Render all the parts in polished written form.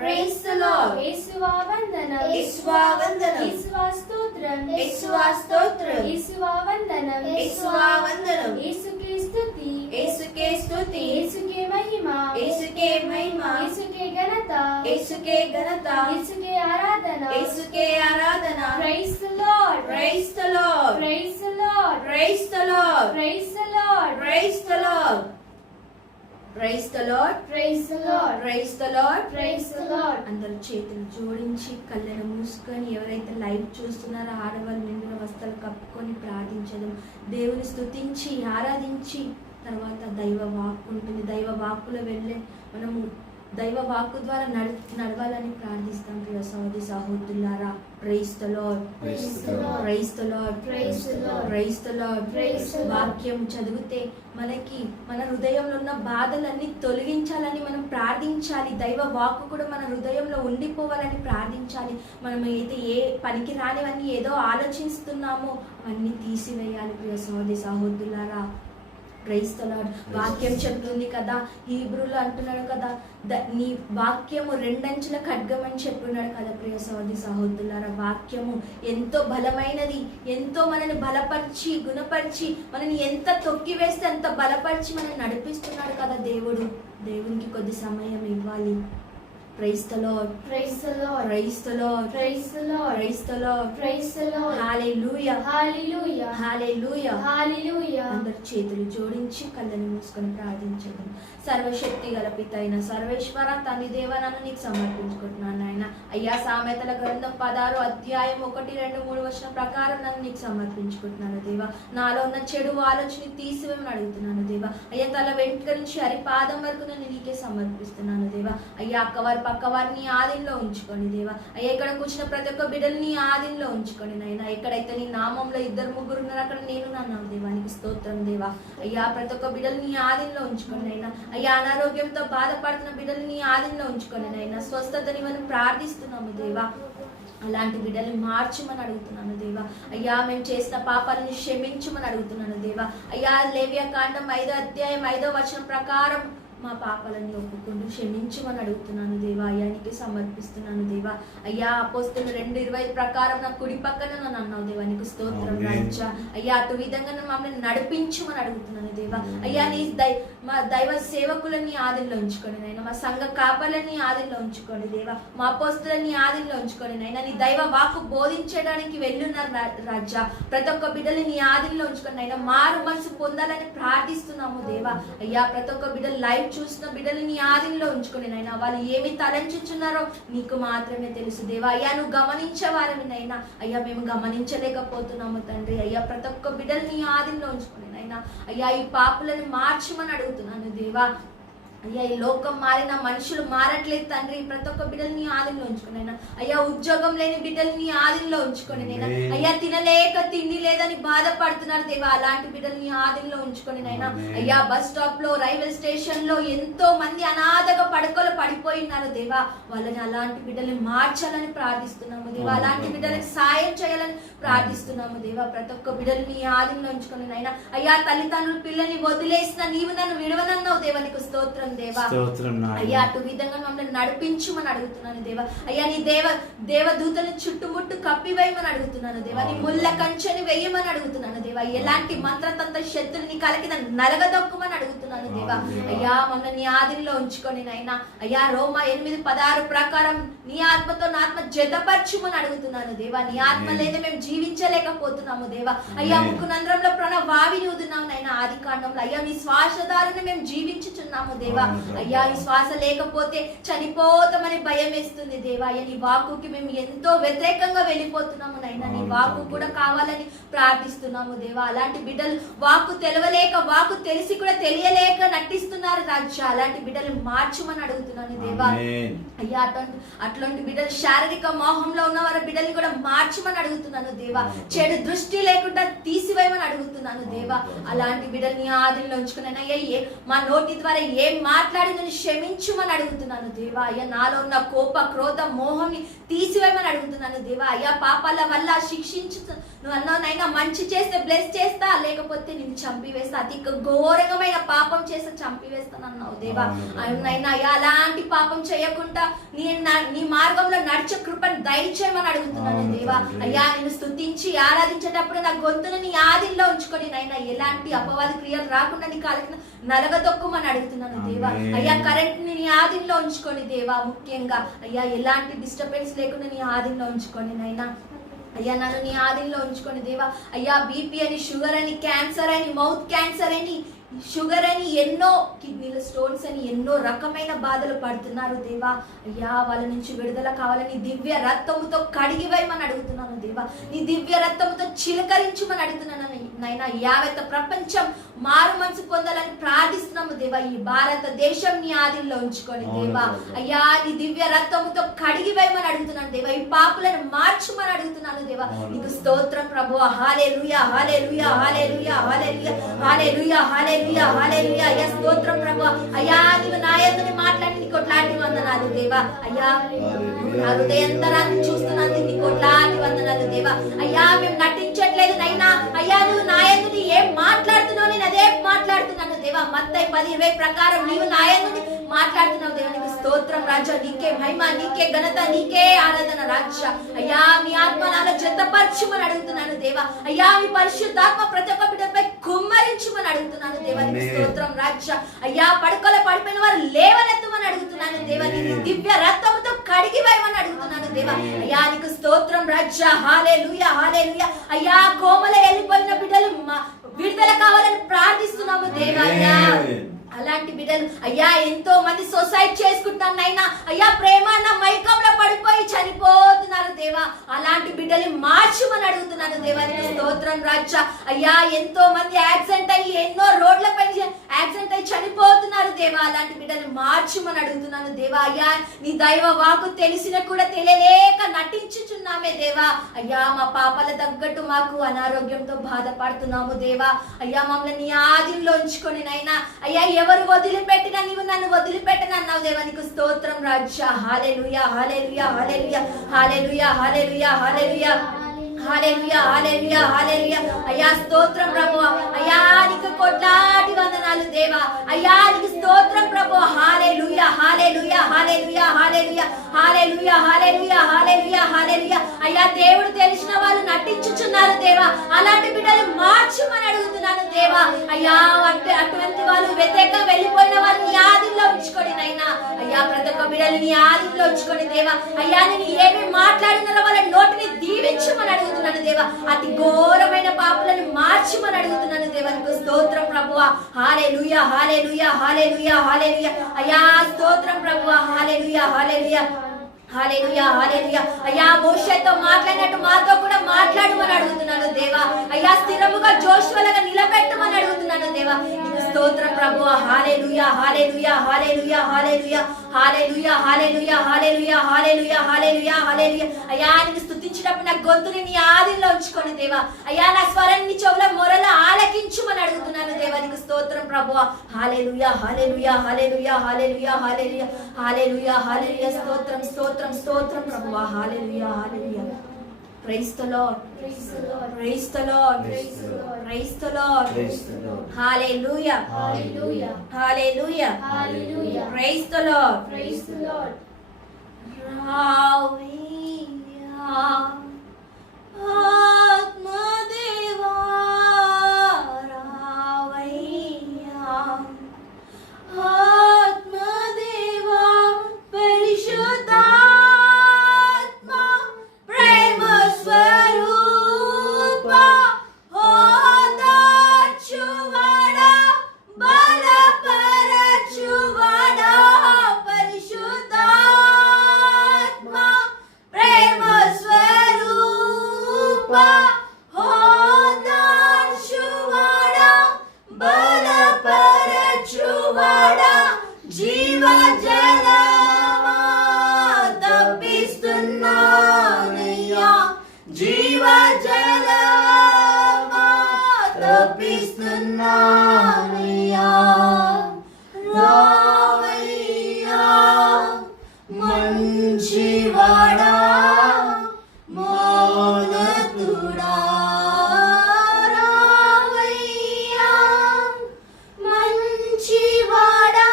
Praise the Lord. యేసువా వందనం. యేసువా వందనం. యేసువా స్తోత్రం. యేసువా స్తోత్రం. యేసువా వందనం. యేసువా వందనం. యేసుకే స్తుతి. యేసుకే స్తుతి. యేసుకే మహిమ. యేసుకే మహిమ. యేసుకే ఘనత. యేసుకే ఘనత. యేసుకే ఆరాధన. యేసుకే ఆరాధన. Praise the Lord. Praise the Lord. Praise the Lord. Praise the Lord. Praise the Lord. Praise the Lord. Praise the Lord. Praise the Lord. Praise the Lord. Praise the Lord. అందరూ చేతులు జోడించి కళ్ళను మూసుకొని ఎవరైతే లైవ్ చూస్తున్నారో ఆడవాళ్ళు నిండిన వస్త్రాలు కప్పుకొని ప్రార్థించడం, దేవుని స్తుతించి ఆరాధించి తర్వాత దైవ వాక్కు ఉంటుంది. దైవ వాక్కులో వెళ్ళే మనము దైవ వాక్కు ద్వారా నడవాలని ప్రార్థిస్తాం. ప్రియ సహోదరి సహోదరులారా, praise the Lord. Praise the Lord. Praise the Lord. Praise the Lord. Praise the Lord. Praise the Lord. వాక్యం చదివితే మనకి మన హృదయంలో ఉన్న బాధలన్నీ తొలగించాలని మనం ప్రార్థించాలి. దైవ వాక్కు కూడా మన హృదయంలో ఉండిపోవాలని ప్రార్థించాలి. మనం అయితే ఏ పనికి రానివన్నీ ఏదో ఆలోచిస్తున్నామో అవన్నీ తీసివేయాలి. ప్రియ సహోదరి సహోదరులారా, ప్రైజ్ ద లార్డ్. వాక్యం చెప్తుంది కదా, హీబ్రూలో అంటున్నాడు కదా, నీ వాక్యము రెండంచుల ఖడ్గం అని చెప్పున్నాడు కదా. ప్రియ సహోదరి సహోదరులారా, వాక్యము ఎంతో బలమైనది. ఎంతో మనని బలపరిచి గుణపరిచి మనని ఎంత తొక్కివేస్తే అంత బలపరిచి మనని నడిపిస్తున్నాడు కదా దేవుడు. దేవునికి కొద్ది సమయం ఇవ్వాలి. Praise the Lord. Praise the Lord. Praise the Lord. Praise the Lord. Praise the Lord. Praise the Lord. Hallelujah. Hallelujah. Hallelujah. Hallelujah. అందరు చేతులు జోడించి కళ్ళని మూసుకొని ప్రార్థించడం. సర్వశక్తి గల పిత అయిన సర్వేశ్వర తండ్రి దేవ, నన్ను నీకు సమర్పించుకుంటున్నాను నాయన. అయ్యా, సామెతల గ్రంథం 16 అధ్యాయం 1, 2, 3 వచనం ప్రకారం నన్ను నీకు సమర్పించుకుంటున్నాను దేవా. నాలో ఉన్న చెడు ఆలోచన తీసివేమని అడుగుతున్నాను దేవా. అయ్యా, తల వెంట్రుక నుంచి అరిపాదం వరకు నన్ను నీకే సమర్పిస్తున్నాను దేవా. అయ్యా, అక్కవారి పక్కవారిని ఆధీనంలో ఉంచుకోండి దేవా. అయ్యా, ఇక్కడ కూర్చున్న ప్రతి ఒక్క బిడ్డల్ని ఆధీనంలో ఉంచుకోండి నాయన. ఎక్కడైతే నీ నామంలో 2, 3 ఉన్నారు అక్కడ నేను నన్నావు దేవా. నీకు స్తోత్రం దేవా. అయ్యా, ప్రతి ఒక్క బిడ్డల్ని ఆధీనంలో ఉంచుకోండి నాయన. అయ్యా, అనారోగ్యంతో బాధపడుతున్న బిడ్డల్ని ఆధీనంలో ఉంచుకోండి నాయన. స్వస్థతని మనం ప్రార్థిస్తున్నాము దేవా. అలాంటి బిడ్డల్ని మార్చమని అడుగుతున్నాను దేవా. అయ్యా, మేము చేసిన పాపాలను క్షమించమని అడుగుతున్నాను దేవా. అయ్యా, లేవియా కాండం 5వ అధ్యాయం 5వ వచనం ప్రకారం మా పాపాలని ఒప్పుకుంటూ క్షమించమని అడుగుతున్నాను దేవా. అయ్యానికి సమర్పిస్తున్నాను దేవా. అయ్యా, అపోస్తులు 2:25 ప్రకారం నా కుడి పక్కన నన్ను అన్నావు దేవా. నీకు స్తోత్రం రాజా. అయ్యా, అటు విధంగా మమ్మల్ని నడిపించమని అడుగుతున్నాను దేవా. అయ్యా, నీ మా దైవ సేవకులని ఆదిలో ఉంచుకోండి నాయన. మా సంఘ కాపలని ఆదిలో ఉంచుకోండి దేవా. మా అపోస్తులని ఆదిలో ఉంచుకోండి నాయన. నీ దైవ వాక్కు బోధించడానికి వెళ్ళున్నారు రాజా. ప్రతి ఒక్క బిడ్డని నీ ఆదిలో ఉంచుకోండి నాయన. మారు మనసు పొందాలని ప్రార్థిస్తున్నాము దేవా. అయ్యా, ప్రతి ఒక్క బిడ్డలు లైవ్ చూసిన బిడ్డలు నీ ఆధీనంలో ఉంచుకుని నాయన. వాళ్ళు ఏమి తలంచుచున్నారో నీకు మాత్రమే తెలుసు దేవా. అయ్యా, నువ్వు గమనించే వారిని నైనా. అయ్యా, మేము గమనించలేకపోతున్నాము తండ్రి. అయ్యా, ప్రతి ఒక్క బిడ్డలు నీ ఆధీనంలో ఉంచుకుని నైనా. అయ్యా, ఈ పాపులను మార్చమని అడుగుతున్నాను దేవా. అయ్యా, ఈ లోకం మారిన మనుషులు మారట్లేదు తండ్రి. ప్రతి ఒక్క బిడ్డల్ని ఆధీనంలో ఉంచుకునైనా. అయ్యా, ఉద్యోగం లేని బిడ్డల్ని ఆధీనంలో ఉంచుకొని నైనా. అయ్యా, తినలేక తిండి లేదని బాధపడుతున్నారు దేవా. అలాంటి బిడ్డల్ని ఆధీనంలో ఉంచుకొని నైనా. అయ్యా, బస్ స్టాప్ లో, రైల్వే స్టేషన్ లో ఎంతో మంది అనాథగా పడుకోలు పడిపోయినారు దేవా. వాళ్ళని అలాంటి బిడ్డల్ని మార్చాలని ప్రార్థిస్తున్నాము దేవా. అలాంటి బిడ్డలకు సాయం చేయాలని ప్రార్థిస్తున్నాము దేవా. ప్రతి ఒక్క బిడ్డల్ని ఆధీనంలో ఉంచుకొని నైనా. అయ్యా, తల్లిదండ్రులు పిల్లల్ని వదిలేసిన నీవు నన్ను విడవనన్నావు దేవా. నీకు స్తోత్రం దేవా. అయ్యా, అటు విధంగా మమ్మల్ని నడిపించమని అడుగుతున్నాను దేవా. అయ్యా, నీ దేవదూతలను చుట్టుముట్టు కప్పివేయమని అడుగుతున్నాను దేవా. నీ ముళ్ళ కంచెని వేయమని అడుగుతున్నాను దేవా. ఎలాంటి మంత్రతంత్ర శత్రుని కలిగిన నలగదొక్కమని అడుగుతున్నాను దేవా. అయ్యా, మమ్మల్ని నీ ఆధీనంలో ఉంచుకొని నైనా. అయ్యా, రోమా 8:16 ప్రకారం నీ ఆత్మతో నా ఆత్మ జతపరచుమని అడుగుతున్నాను దేవా. నీ ఆత్మ లేదా మేము జీవించలేకపోతున్నాము దేవా. అయ్యా, ముక్కునంద్రంలో వావిని ఊదున్నాము నైనా. ఆది కాండంలో అయ్యా, నీ శ్వాస ద్వారా మేము జీవించుచున్నాము దేవా. అయ్యా, ఈ శ్వాస లేకపోతే చనిపోతామని భయం వేస్తుంది దేవా. అయ్యా, నీ వాక్కుకి మేము ఎంతో వ్యతిరేకంగా వెళ్ళిపోతున్నాము నైనా. నీ వాక్కు కూడా కావాలని ప్రార్థిస్తున్నాము దేవా. అలాంటి బిడ్డలు వాక్కు తెలవలేక, వాక్కు తెలిసి కూడా తెలియలేక నటిస్తున్నారు రాజా. అలాంటి బిడ్డలు మార్చమని అడుగుతున్నాను దేవా. అయ్యా, అట్లాంటి బిడ్డలు శారీరక మోహంలో ఉన్న వారి బిడ్డల్ని కూడా మార్చమని అడుగుతున్నాను దేవా. చెడు దృష్టి లేకుండా తీసివేయమని అడుగుతున్నాను దేవా. అలాంటి బిడ్డల్ని ఆదిలో ఉంచుకున్నాను. అయ్యా, మా నోటి ద్వారా ఏం మాట్లాడి నన్ను క్షమించుమని అడుగుతున్నాను దేవా. అయ్యా నాలో ఉన్న కోప క్రోధ మోహంని తీసివేయమని అడుగుతున్నాను దేవా. అయ్యా పాపాల వల్ల శిక్షించు, నువ్వు అన్నావు నైనా మంచి చేస్తే బ్లెస్ చేస్తా, లేకపోతే నిన్ను చంపివేస్తా, అతి ఘోరమైన పాపం చేస్తే చంపివేస్తాను అన్నావు దేవా. అవునైనా అయ్యా అలాంటి పాపం చేయకుండా నీ మార్గంలో నడిచే కృపను దయచేయమని అడుగుతున్నాను దేవా. అయ్యా నిన్ను స్తుతించి ఆరాధించేటప్పుడు నా గొంతును నీ ఆదిలో ఉంచుకొని నైనా ఎలాంటి అపవాద క్రియలు రాకుండా నీ కాలికి నలగదొక్కుమని అడుగుతున్నాను దేవా. అయ్యా కరెంట్ ని నీ ఆదిలో ఉంచుకొని దేవా, ముఖ్యంగా అయ్యా ఎలాంటి డిస్టర్బెన్స్ లేకుండా నీ ఆదిలో ఉంచుకొని నైనా అయ్యా నన్ను నీ ఆదిలో ఉంచుకొని దేవా. అయ్యా బీపీ అని, షుగర్ అని, క్యాన్సర్ అని, మౌత్ క్యాన్సర్ అని, షుగర్ అని, ఎన్నో కిడ్నీల స్టోన్స్ అని ఎన్నో రకమైన బాధలు పడుతున్నారు దేవా. అయ్యా వాళ్ళ నుంచి విడుదల కావాలని దివ్య రక్తముతో కడిగివేయమని అడుగుతున్నాను దేవా. నీ దివ్య రక్తముతో చిలకరించమని అడుగుతున్నాను నైనా. యావత్ ప్రపంచం మారు మనసు పొందాలని ప్రార్థిస్తున్నాము దేవా. ఈ భారతదేశం నీ ఆదిలో ఉంచుకొని దేవా. అయ్యా నీ దివ్య రక్తముతో కడిగివేయమని అడుగుతున్నాను దేవా. ఈ పాపులను మార్చమని అడుగుతున్నాను దేవా. నీకు స్తోత్రం ప్రభువా. హల్లెలూయా hallelujah hallelujah hallelujah hallelujah hallelujah హల్లెలూయా. అయ్యా స్తోత్రం ప్రభువా. అయ్యా నీవు నా యందు మాట్లాడి నీకు కోట్లాది వందనాలు దేవా. అయ్యా నా హృదయంతరాన్ని చూస్తున్నందుకు నీకు కోట్లాది వందనాలు దేవా. అయ్యా మేము నటించట్లేదు నైనా. అయ్యా నువ్వు నా యందు ఏం మాట్లాడుతున్నావు నేను అదే మాట్లాడుతున్నాను దేవా. మత్తయి 10:20 ప్రకారం నీవు నా యందు మాట్లాడుతున్నావు దేవా. నీకు స్తోత్రం రాజా. నీకే మహిమ, నీకే ఘనత, నీకే ఆరాధన రాజా. అయ్యా మీ ఆత్మ నాలో జతపరచుమని అడుగుతున్నాను దేవా. అయ్యా మీ పరిశుద్ధాత్మ ప్రతి ఒక్క బిడ్డపై కుమ్మరించుమని అడుగుతున్నాను దేవా. నీకు స్తోత్రం రాజా. అయ్యా పడుకోలో పడిపోయిన వారు లేవనెత్తమని అడుగుతున్నాను దేవా. నీ దివ్య రక్తముతో కడిగివేయమని అడుగుతున్నాను దేవా. అయ్యా నీకు స్తోత్రం రాజా. హల్లెలూయా హల్లెలూయా. అయ్యా కోమల వెళ్ళిపోయిన బిడ్డలు విడుదల కావాలని ప్రార్థిస్తున్నాము దేవా. అలాంటి బిడ్డలు అయ్యా ఎంతో మంది సొసైడ్ చేసుకుంటున్నారు అయినా అయ్యా ప్రేమ అన్న మైకంలో పడిపోయి చనిపోతున్నారు దేవా. అలాంటి బిడ్డలు మార్చమని అడుగుతున్నాను దేవా. నీకు స్తోత్రం రాజా. అయ్యా ఎంతో మంది యాక్సిడెంట్ అయ్యి ఎన్నో రోడ్లపై యాక్సిడెంట్ అయ్యి చనిపోతున్నారు దేవా. అలాంటి బిడ్డలు మార్చమని అడుగుతున్నాను దేవా. అయ్యా నీ దైవ వాకు తెలిసినా కూడా తెలియలేక నటించుచున్నామే దేవా. అయ్యా మా పాపాల తగ్గట్టు మాకు అనారోగ్యంతో బాధపడుతున్నాము దేవా. అయ్యా మమ్మల్ని నీ ఆదిలో ఉంచుకొని నైనా అయ్యా ఎవరు వదిలిపెట్టినా నీవు నన్ను వదిలిపెట్టనన్నావు దేవా. నీకు స్తోత్రం రాజా. హల్లెలూయా hallelujah hallelujah hallelujah hallelujah hallelujah hallelujah hallelujah హల్లెలూయా. అయ్యా స్తోత్రం ప్రభువా. అయ్యా నీకు కోట్లాది వందనాలు దేవా. అయ్యా నీకు స్తోత్రం ప్రభువా. హల్లెలూయా hallelujah hallelujah hallelujah hallelujah hallelujah hallelujah హల్లెలూయా. అయ్యా దేవుడు తెలిసిన వాళ్ళు నటించుచున్నారు దేవా. అలాంటి బిడ్డలు మార్చమని అడుగుతున్నాను దేవా. అయ్యా అటువంటి వాళ్ళు వ్యతిరేకంగా వెళ్ళిపోయిన వారు నీ ఆదిలో ఉంచుకొని నైనా అయ్యా ప్రతి ఒక్క బిడ్డలు నీ ఆదిలో ఉంచుకొని దేవా. అయ్యా నేను ఏమి మాట్లాడినారో వాళ్ళ నోటిని దీవించమని అడుగుతున్నాను దేవా. అతి ఘోరమైన పాపులను మార్చమని అడుగుతున్నాను దేవా. నీకు స్తోత్రం ప్రభువా. హల్లెలూయా హల్లెలూయా హల్లెలూయా హల్లెలూయా. అయ్యా స్తోత్రం ప్రభువా. హల్లెలూయా హల్లెలూయా హల్లెలూయా హల్లెలూయా. అయ్యా మోషేతో మాట్లాడినట్టు మాతో కూడా మాట్లాడమని అడుగుతున్నాను దేవా. అయ్యా స్థిరముగా జోషువలుగా నిలబెట్టమని అడుగుతున్నాను దేవా. నీకు స్తోత్రం ప్రభువా. హల్లెలూయా hallelujah hallelujah hallelujah hallelujah hallelujah hallelujah hallelujah hallelujah హల్లెలూయా. అయ్యా నిన్ను స్తుతించినప్పుడు నా గొంతుని నీ ఆదిలో ఉంచుకొని దేవా. అయ్యా నా స్వరం నీ చెవుల మొరలో ఆలకించుమని అడుగుతున్నాను దేవా. నీకు స్తోత్రం ప్రభువా. హల్లెలూయా hallelujah hallelujah hallelujah hallelujah hallelujah హల్లెలూయా. స్తోత్రం స్తోత్రం స్తోత్రం ప్రభువా. హల్లెలూయా హల్లెలూయా. Praise the Lord. Praise the Lord. Praise the Lord. Praise the Lord. Praise the Lord. Praise the Lord. Hallelujah. Hallelujah. Hallelujah. Hallelujah. Praise the Lord. Praise the Lord. రావయ్యా ఆత్మదేవా రావయ్యా ఆత్మదేవా పరిశుద్ధాత్మ ప్రేమ స్వరూపా ఓదార్చువాడా బలపరచువాడా పరిశుద్ధాత్మ మంచివాడా మౌనతుడా రావయ్యా మంచివాడా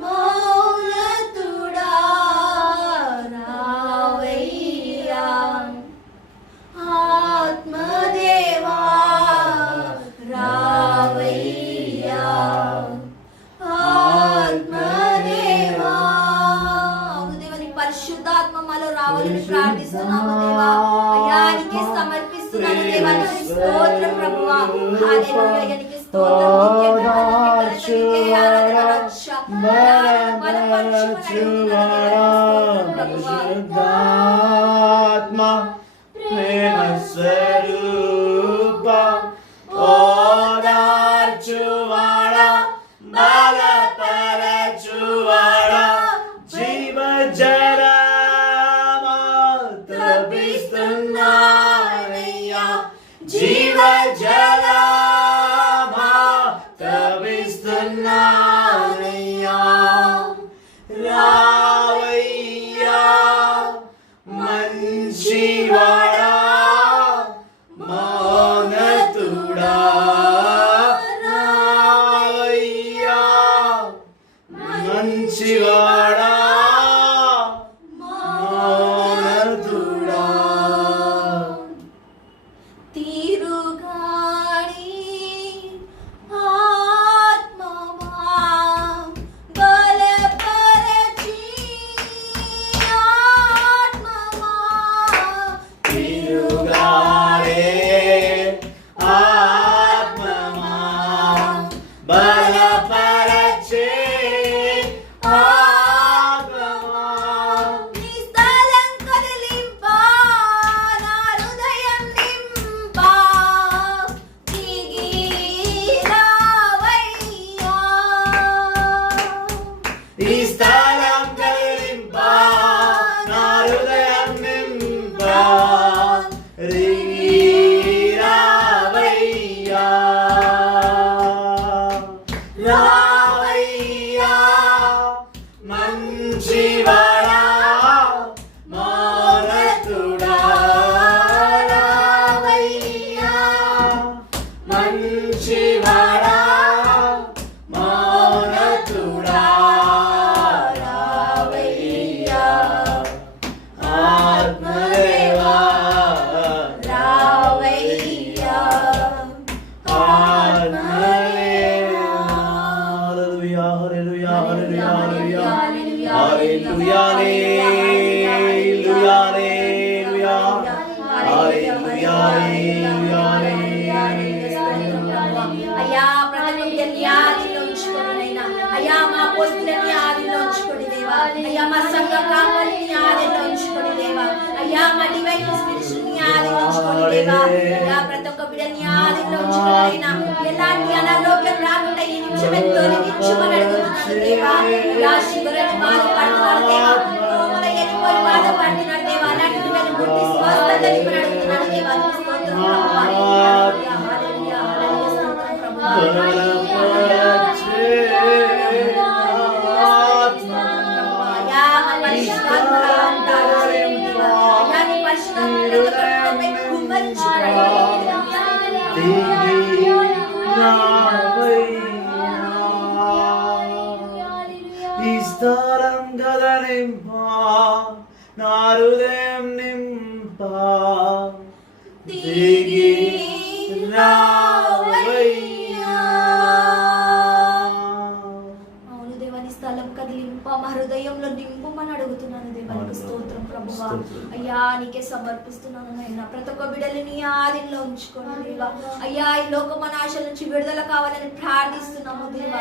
మౌనతుడా రావయ్యా ఆత్మదేవా రావయ్యా ఆత్మదేవా అవును దేవా నీ పరిశుద్ధాత్మ మాలో రావాలని ప్రార్థిస్తున్నాము దేవా అయ్యా నీకే సమర్పిస్తున్నాను దేవా నీకు స్తోత్రం ప్రభువా హల్లెలూయా నీకు స్తోత్రం నీకే మహిమ నీకే ఆరాధన రక్ష పరిశుద్ధాత్మ ప్రేమ స్వరూప ఓదార్చువాడా బలపరచువాడా జీవజలమా తపిస్తున్నానయ్యా జీవజలమా తపిస్తున్నానయ్యా రావయ్యా మంచివాడా మౌనతుడా రావయ్యా మంచివాడా మౌనతుడా తీరుగాడి ఆత్మమా బలపరచి ఆత్మమా తిరుగాడే ఆత్మమా బలపరచే ఆత్మమా నీ స్థలం కదిలింపా నా హృదయం నింపా దిగి రావయ్యా ఈ స్థలం కదిలింపా నా హృదయం నింపా రిగి రావయ్యా రావయ్యా మంచివాడా మౌనతుడా రావయ్యా మంచివాడా మౌనతుడా రావయ్యా ఆత్మదేవా రావయ్యా ఆత్మదేవా హల్లెలూయా hallelujah hallelujah hallelujah hallelujah hallelujah హల్లెలూయా అయ్యా ప్రతి బిడ్డని ఆదిలో ఉంచుకోనైనా అయ్యా మా పోస్తులని ఆదిలో ఉంచుకోండి దేవా అయ్యా మా సంఘ కాపరిని ఆదిలో ఉంచుకోండి దేవా అయ్యా మా డివైన్ స్పిరిట్ని ఆదిలో ఉంచుకోండి దేవా అయ్యా ప్రతి ఒక్క బిడ్డని ఆదిలో ఉంచుకోనైనా ఎలాంటి అనారోగ్యం రాకుండా ఈ నిమిషమే తొలగించుమని అడుగుతున్నాను దేవా అయ్యా శివరని బాధపడుతున్నాడు దేవా కోమల ఎనిపోయి బాధపడుతున్నాడు దేవా అలాంటి బిడ్డని ముట్టి స్వస్థతని అడుగుతున్నాను దేవా నీకు స్తోత్రం ప్రభువా హల్లెలూయా హల్లెలూయా హల్లెలూయా స్తోత్రం ప్రభువా అయ్యా మా పరిశుద్ధాత్మ అంటారు దేవా అయ్యా నీ పరిశుద్ధాత్మ ప్రతి కుమ్మరించుకోండి ఈ స్థలం గల నింపా నా హృదయం నింపా దిగి రావయ్యా అవును దేవా నీ స్థలం కదిలింప మా హృదయంలో నింపుమని అడుగుతున్నాను దేవా నీకు స్తోత్రం ప్రభువా అయ్యా నీకే సమర్పిస్తున్నాను నాయనా ప్రతి ఒక్క బిడ్డని నీ ఆదిలో ఉంచుకోండి దేవా అయ్యా ఈ లోకమన ఆశల నుంచి విడుదల కావాలని ప్రార్థిస్తున్నాము దేవా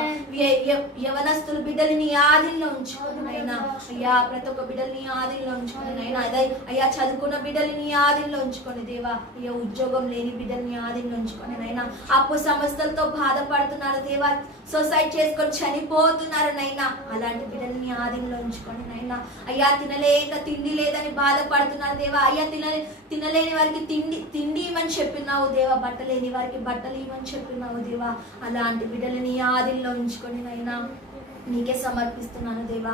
యవనస్తుల బిడ్డని నీ ఆదిలో ఉంచుకోండి నాయనా అయ్యా ప్రతి ఒక్క బిడ్డని నీ ఆదిలో ఉంచుకోండి నాయనా అదే అయ్యా చదువుకున్న బిడ్డని నీ ఆదిలో ఉంచుకోండి దేవా అయ్యా ఉద్యోగం లేని బిడ్డని నీ ఆదిలో ఉంచుకోండి నాయనా అప్పు సమస్యలతో బాధపడుతున్నారు దేవా సొసైడ్ చేసుకొని చనిపోతున్నారు నైనా అలాంటి బిడ్డని నీ ఆదిలో ఉంచుకోండి నైనా అయ్యా తినలేక తిండి లేదని బాధపడుతున్నారు దేవా అయ్యా తినలేని వారికి తిండి ఇవ్వని చెప్పినావు దేవా బట్టలేని వారికి బట్టలు ఇవ్వని చెప్పినావు దేవా అలాంటి బిడ్డలని ఆదిలో ఉంచుకొని నైనా నీకే సమర్పిస్తున్నాను దేవా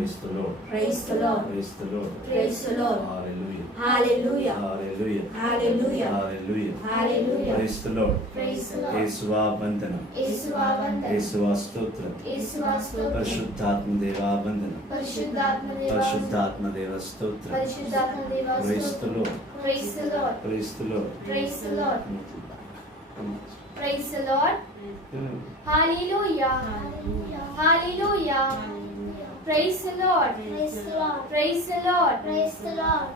Praise the Lord. Praise the Lord. Praise the Lord. Praise the Lord. Hallelujah. Hallelujah. Hallelujah. Hallelujah. Hallelujah. Hallelujah. Praise the Lord. Praise the Lord. యేసువా వందనం. యేసువా వందనం. యేసువా స్తోత్రం. యేసువా స్తోత్రం. పరిశుద్ధాత్మ దేవా వందనం. పరిశుద్ధాత్మ దేవా పరిశుద్ధాత్మ దేవ స్తోత్రం. పరిశుద్ధాత్మ దేవా Praise the Lord. Praise the Lord. Praise the Lord. Praise the Lord. Praise the Lord. Hallelujah. Hallelujah. Praise the Lord. Praise the Lord. Praise the Lord. Praise the Lord.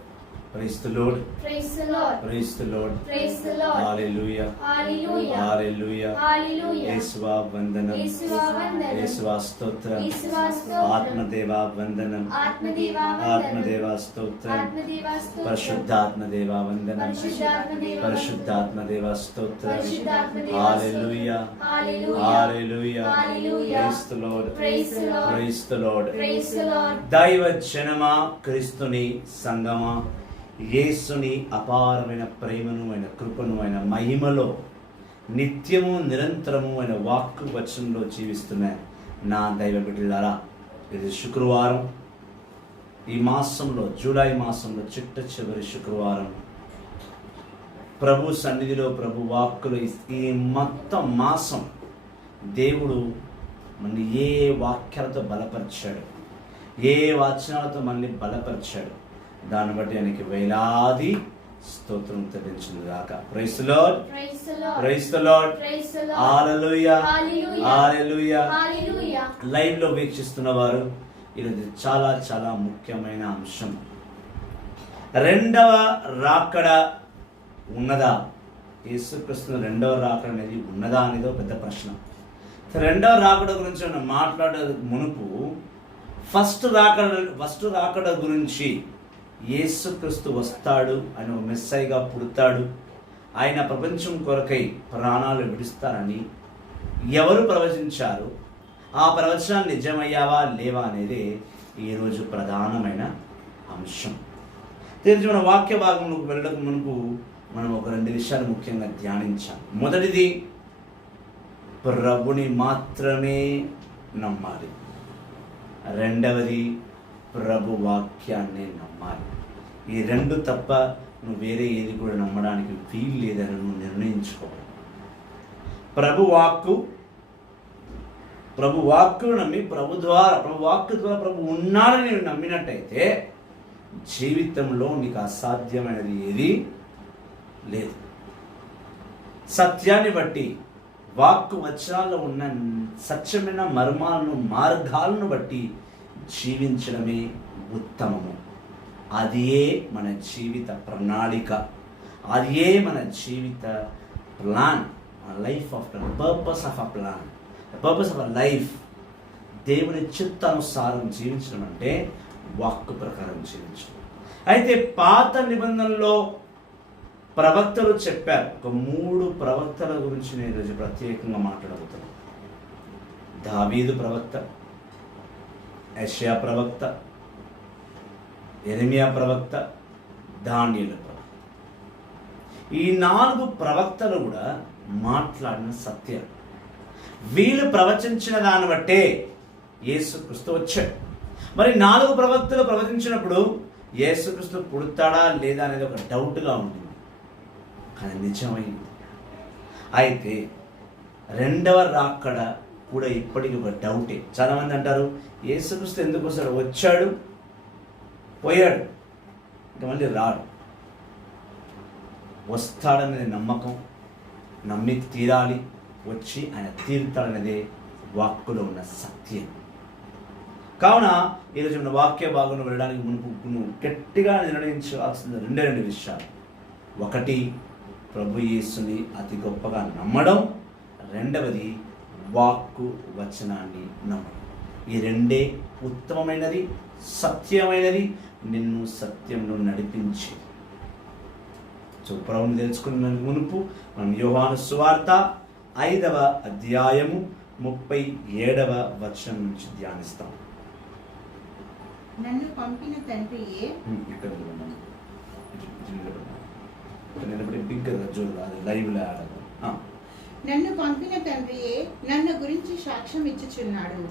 Praise the Lord. Praise the Lord. Praise the Lord. Praise the Lord. Hallelujah. Hallelujah. Hallelujah. Hallelujah. యేసువా వందనం. యేసువా వందనం. యేసువా స్తోత్రం. యేసువా స్తోత్రం. ఆత్మదేవా వందనం. ఆత్మదేవా వందనం. ఆత్మదేవా స్తోత్రం. ఆత్మదేవా స్తోత్రం. పరిశుద్ధాత్మ దేవా వందనం. పరిశుద్ధాత్మ దేవా పరిశుద్ధాత్మ దేవా స్తోత్రం. పరిశుద్ధాత్మ దేవా హల్లెలూయా. Hallelujah. Hallelujah. Hallelujah. Praise the Lord. Praise the Lord. Praise the Lord. Praise the Lord. దైవ జనమా, క్రీస్తుని సంగమా, యేసుని అపారమైన ప్రేమను, ఆయన కృపను, ఆయన మహిమలో నిత్యము నిరంతరము ఆయన వాక్కు వచనంలో జీవిస్తున్న నా దైవ బిడ్డలారా, ఇది శుక్రవారం. ఈ మాసంలో, జూలై మాసంలో చిట్ట చివరి శుక్రవారం. ప్రభు సన్నిధిలో, ప్రభు వాక్కులో ఈ మొత్తం మాసం దేవుడు మన ఏ వాక్యాలతో బలపరిచాడు, ఏ వచనాలతో మనల్ని బలపరిచాడు, దాన్ని బట్టి ఆయనకి వేలాది స్తోత్రం చెల్లించింది గాక. Praise the Lord. Praise the Lord. Praise the Lord. Praise the Lord. Hallelujah. Hallelujah. Hallelujah. Hallelujah. Live లో వీక్షిస్తున్న వారు, ఈరోజు చాలా చాలా ముఖ్యమైన అంశం. రెండవ రాకడ ఉన్నదా? యేసుక్రీస్తు రెండవ రాకడ అనేది ఉన్నదా అనేది పెద్ద ప్రశ్న. రెండవ రాకడ గురించి మనం మాట్లాడే మునుపు ఫస్ట్ రాకడ గురించి, యేసుక్రీస్తు వస్తాడు, ఆయన మెస్సైగా పుడతాడు, ఆయన ప్రపంచం కొరకై ప్రాణాలు విడుస్తారని ఎవరు ప్రవచించారు, ఆ ప్రవచనాలు నిజమయ్యావా లేవా అనేది ఈరోజు ప్రధానమైన అంశం. తెలిసి మన వాక్య భాగంలోకి వెళ్ళక మునుపు మనం ఒక రెండు విషయాలు ముఖ్యంగా ధ్యానించాం. మొదటిది, ప్రభుని మాత్రమే నమ్మాలి. రెండవది, ప్రభు వాక్యాన్ని నమ్మాలి. ఈ రెండు తప్ప నువ్వు వేరే ఏది కూడా నమ్మడానికి వీలు లేదని నువ్వు నిర్ణయించుకోవాలి. ప్రభు వాక్కు నమ్మి ప్రభు వాక్కు ద్వారా ప్రభు ఉన్నాడని నువ్వు నమ్మినట్టయితే జీవితంలో నీకు అసాధ్యమైనది ఏది లేదు. సత్యాన్ని బట్టి, వాక్కు వచనాల్లో ఉన్న సత్యమైన మర్మాలను, మార్గాలను బట్టి జీవించడమే ఉత్తమము. అదే మన జీవిత ప్రణాళిక, అదే మన జీవిత plan, life of purpose of a plan, purpose of a life. దేవుని చిత్తానుసారం జీవించడం అంటే వాక్కు ప్రకారం జీవించడం. అయితే పాత నిబంధనలో ప్రవక్తలు చెప్పారు. ఒక 3 ప్రవక్తల గురించి నేను ఈరోజు ప్రత్యేకంగా మాట్లాడబోతున్నాను. దావీదు ప్రవక్త, యెషయా ప్రవక్త, యెరెమీయా ప్రవక్త, దానియేలు ప్రవక్త. ఈ 4 ప్రవక్తలు కూడా మాట్లాడిన సత్యం. వీళ్ళు ప్రవచించిన దాన్ని బట్టే యేసుక్రీస్తు వచ్చాడు. మరి 4 ప్రవక్తలు ప్రవచించినప్పుడు యేసుక్రీస్తు పుడతాడా లేదా అనేది ఒక డౌట్గా ఉంటుంది, కానీ నిజమైంది. అయితే రెండవ రాకడ కూడా ఇప్పటికీ ఒక డౌటే. చాలామంది అంటారు, యేసుక్రీస్తు ఎందుకు వస్తాడు? వచ్చాడు, పోయాడు, ఇంకా మళ్ళీ రాడు. వస్తాడనేది నమ్మకం, నమ్మి తీరాలి, వచ్చి ఆయన తీరుతాడనేదే వాక్కులో ఉన్న సత్యం. కావున ఈరోజు మన వాక్య భాగంలో వెళ్ళడానికి మునుపు నువ్వు గట్టిగా నిర్ణయించాల్సిన రెండు విషయాలు. ఒకటి, ప్రభు యేసుని అతి గొప్పగా నమ్మడం. రెండవది, వాక్కు వచనాన్ని నమ్మడం. ఈ రెండే ఉత్తమమైనది, సత్యమైనది, నిన్ను సత్యంలో నడిపించి. సో ప్రభుని తెలుసుకున్న మునుపు మనం యోహాను సువార్త 5వ అధ్యాయము 37వ వచనం నుంచి ధ్యానిస్తాం. నన్ను పంపిన తండ్రియే ఇక్కడ బిగ్గరగా చూడదు, అది లైవ్లో ఆడదు. నన్ను పంపిన తండ్రియే నన్ను గురించి సాక్ష్యం ఇచ్చుచున్నాడు.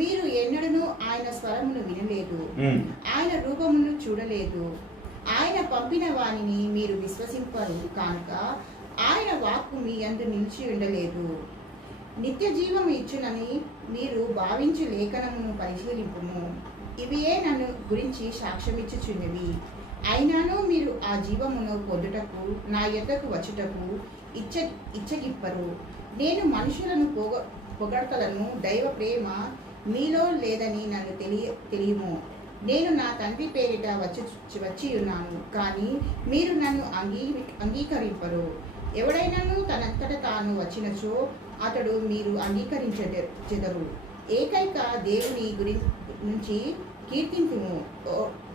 మీరు ఎన్నడూ ఆయన స్వరమును వినలేదు, ఉమ్. ఆయన రూపమును చూడలేదు. ఆయన పంపిన వానిని మీరు విశ్వసింపరు కనుక ఆయన వాక్కు మీ యందు నిలిచి ఉండలేదు. నిత్య జీవము ఇచ్చునని మీరు భావించు లేఖనమును పరిశీలింపుము. ఇవియే నన్ను గురించి సాక్ష్యమిచ్చుచున్నవి. అయినాను మీరు ఆ జీవమును పొందుటకు నా యొద్దకు వచ్చుటకు ఇచ్చగిప్పరు. నేను మనుషులను పొగడ్తలను, దైవ ప్రేమ మీలో లేదని నన్ను తెలియము. నేను నా తండ్రి పేరిట వచ్చి ఉన్నాను, కానీ మీరు నన్ను అంగీకరింపరు. ఎవడైనాను తనంతట తాను వచ్చినచో అతడు మీరు అంగీకరించెదరు. ఏకైక దేవుని నుంచి కీర్తింతుము.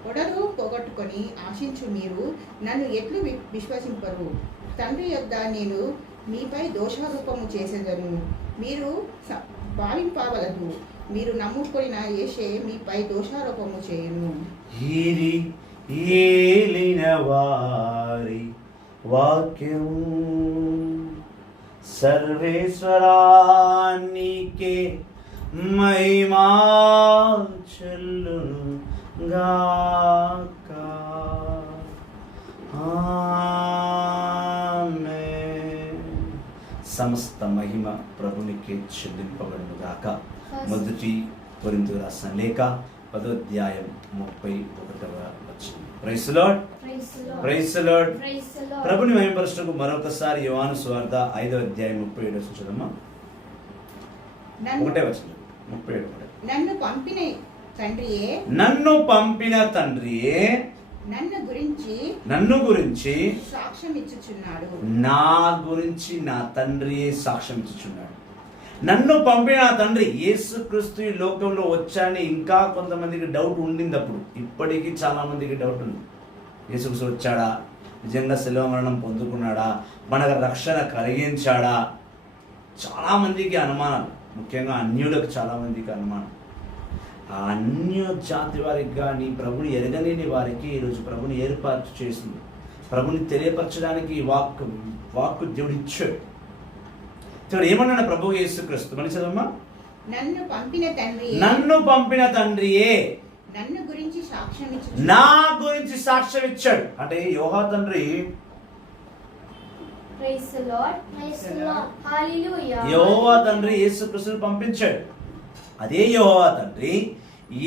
ఒడరు పోగొట్టుకొని ఆశించు మీరు నన్ను ఎట్లు విశ్వసింపరు. తండ్రి యొద్ద నేను మీపై దోషారూపము చేసేదను, మీరు భావింపవలదు. మీరు నమ్ముకొనిన యేసే మీపై దోషారోపము చేయను. ఇది ఏలిన వారి వాక్యము. సర్వేశ్వరానికే మహిమా చెల్లును గాక. ఆమేన్. సమస్త మహిమ ప్రభునికే చెల్లింపబడును గాక. మొదటి కొరింథీయులకు రాసిన లేఖ 10వ అధ్యాయం 31వ వచనం. Praise the Lord. Praise the Lord. ప్రభుని మహిమపరచుటకు మరొకసారి యోహాను సువార్త 5వ అధ్యాయం 37వ వచనం చదవమ్మా. ఒకటే వచనం 37. నన్ను పంపిన తండ్రియే నన్ను గురించి సాక్ష్యం ఇచ్చుచున్నాడు. నా గురించి నా తండ్రియే సాక్ష్యం ఇచ్చుచున్నాడు. నన్ను పంపిన తండ్రి. యేసుక్రీస్తు ఈ లోకంలో వచ్చాని ఇంకా కొంతమందికి డౌట్ ఉండింది. అప్పుడు ఇప్పటికీ చాలా మందికి డౌట్ ఉంది. యేసుక్రీస్తు వచ్చాడా, నిజంగా శిలువ మరణం పొందుకున్నాడా, మనకు రక్షణ కలిగించాడా? చాలా మందికి అనుమానాలు, ముఖ్యంగా అన్యులకు చాలా మందికి అనుమానం. ఆ అన్య జాతి వారికి కానీ ప్రభుని ఎరగలేని వారికి ఈరోజు ప్రభుని ఏర్పాటు చేసింది. ప్రభుని తెలియపరచడానికి వాక్కు దేవుడు ఇచ్చాడు. ఏమన్నాడు ప్రభు యేసుక్రీస్తు? మళ్ళీ చదవమ్మా. నన్ను పంపిన తండ్రియే నన్ను గురించి సాక్ష్యం నా గురించి సాక్ష్యం ఇచ్చాడు. అంటే యోహా తండ్రి యెహోవా తండ్రి యేసుక్రీస్తుని పంపించాడు. అదే యెహోవా తండ్రి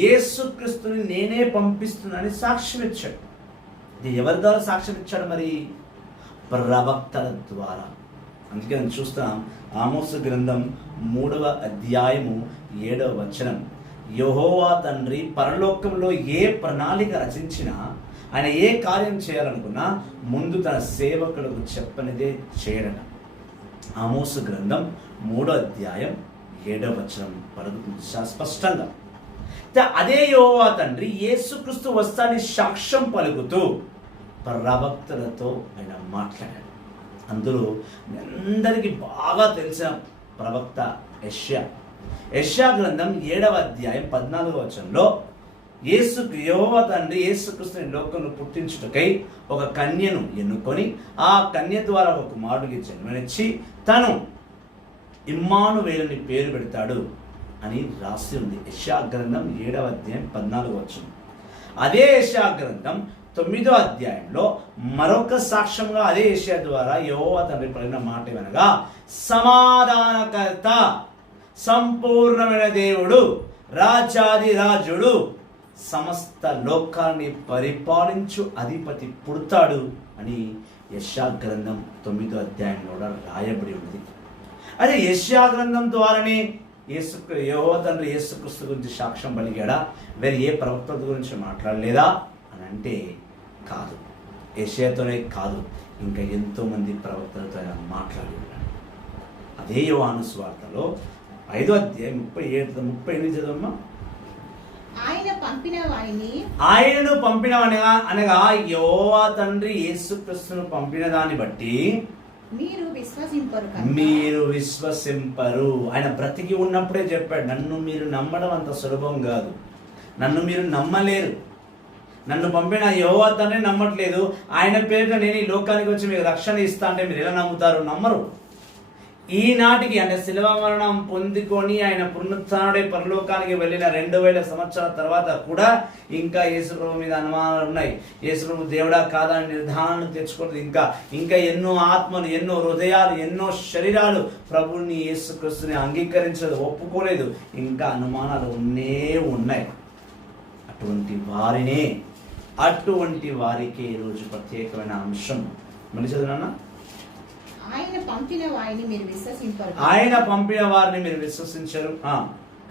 యేసుక్రీస్తుని నేనే పంపిస్తున్నానని సాక్ష్యం ఇచ్చాడు. ఇది ఎవరి ద్వారా సాక్ష్యం ఇచ్చాడు? మరి ప్రవక్తల ద్వారా. అందుకే మనం చూస్తాం ఆమోసు గ్రంథం 3వ అధ్యాయము 7వ వచనం. యెహోవా తండ్రి పరలోకంలో ఏ ప్రణాళిక రచించినా, ఆయన ఏ కార్యం చేయాలనుకున్నా ముందు తన సేవకులకు చెప్పనిదే చేయడట. ఆమోసు గ్రంథం 3వ అధ్యాయం 7వ వచనం పలుకుతుంది స్పష్టంగా. అదే యెహోవా తండ్రి యేసుక్రీస్తు వస్తాని సాక్ష్యం పలుకుతూ ప్రవక్తలతో ఆయన మాట్లాడాడు. అందులో అందరికీ బాగా తెలిసిన ప్రవక్త యెషయా గ్రంథం 7వ అధ్యాయం 14వ వచనంలో యెహోవా తండ్రి యేసుక్రీస్తుని లోకంలో పుట్టించుటకై ఒక కన్యను ఎన్నుకొని ఆ కన్య ద్వారా ఒక కుమారుడికి జన్మనిచ్చి తను ఇమ్మానువేలుని పేరు పెడతాడు అని రాసి ఉంది. యెషయా గ్రంథం 7వ అధ్యాయం 14వ వచనం. అదే యెషయా గ్రంథం 9వ అధ్యాయంలో మరొక సాక్ష్యంగా అదే యెషయా ద్వారా యెహోవా తండ్రి పలికిన మాట ఏమనగా, సమాధానకర్త, సంపూర్ణమైన దేవుడు, రాజాది రాజుడు, సమస్త లోకాన్ని పరిపాలించు అధిపతి పుడతాడు అని యెషయా గ్రంథం 9వ అధ్యాయంలో రాయబడి ఉంది. అదే యెషయా గ్రంథం ద్వారానే యెహోవా తండ్రి యేసుక్రీస్తు గురించి సాక్ష్యం పలికాడా? వేరే ఏ ప్రవక్త గురించి మాట్లాడలేదా అని అంటే కాదు. యెషయాతోనే కాదు, ఇంకా ఎంతో మంది ప్రవక్తలతో ఆయన మాట్లాడి ఉన్నాడు. అదే యోహాను సువార్తలో 5వ అధ్యాయం 37-38 చదవమ్మా. ఆయనను పంపిన అనగా యెహోవా తండ్రి యేసుక్రీస్తును పంపిన దాన్ని బట్టి మీరు విశ్వసింపరు. ఆయన బ్రతికి ఉన్నప్పుడే చెప్పాడు, నన్ను మీరు నమ్మడం అంత సులభం కాదు, నన్ను మీరు నమ్మలేరు. నన్ను పంపిన యెహోవా తండ్రి నమ్మట్లేదు, ఆయన పేరుతో నేను ఈ లోకానికి వచ్చి మీకు రక్షణ ఇస్తా అంటే మీరు ఎలా నమ్ముతారు? నమ్మరు. ఈనాటికి అంటే శిలువ మరణం పొందుకొని ఆయన పునరుత్థానుడై పరలోకానికి వెళ్ళిన 2000 సంవత్సరాల తర్వాత కూడా ఇంకా యేసుప్రభు మీద అనుమానాలు ఉన్నాయి. యేసుప్రభు దేవుడా కాదా అని నిర్ధారణ తెచ్చుకోలేదు. ఇంకా ఎన్నో ఆత్మలు, ఎన్నో హృదయాలు, ఎన్నో శరీరాలు ప్రభుని యేసుక్రీస్తుని అంగీకరించలేదు, ఒప్పుకోలేదు. ఇంకా అనుమానాలు ఉన్నాయి. అటువంటి వారికి ఈరోజు ప్రత్యేకమైన అంశం. మళ్ళీ చదువునా? ఆయన పంపిన వారిని మీరు విశ్వసించరు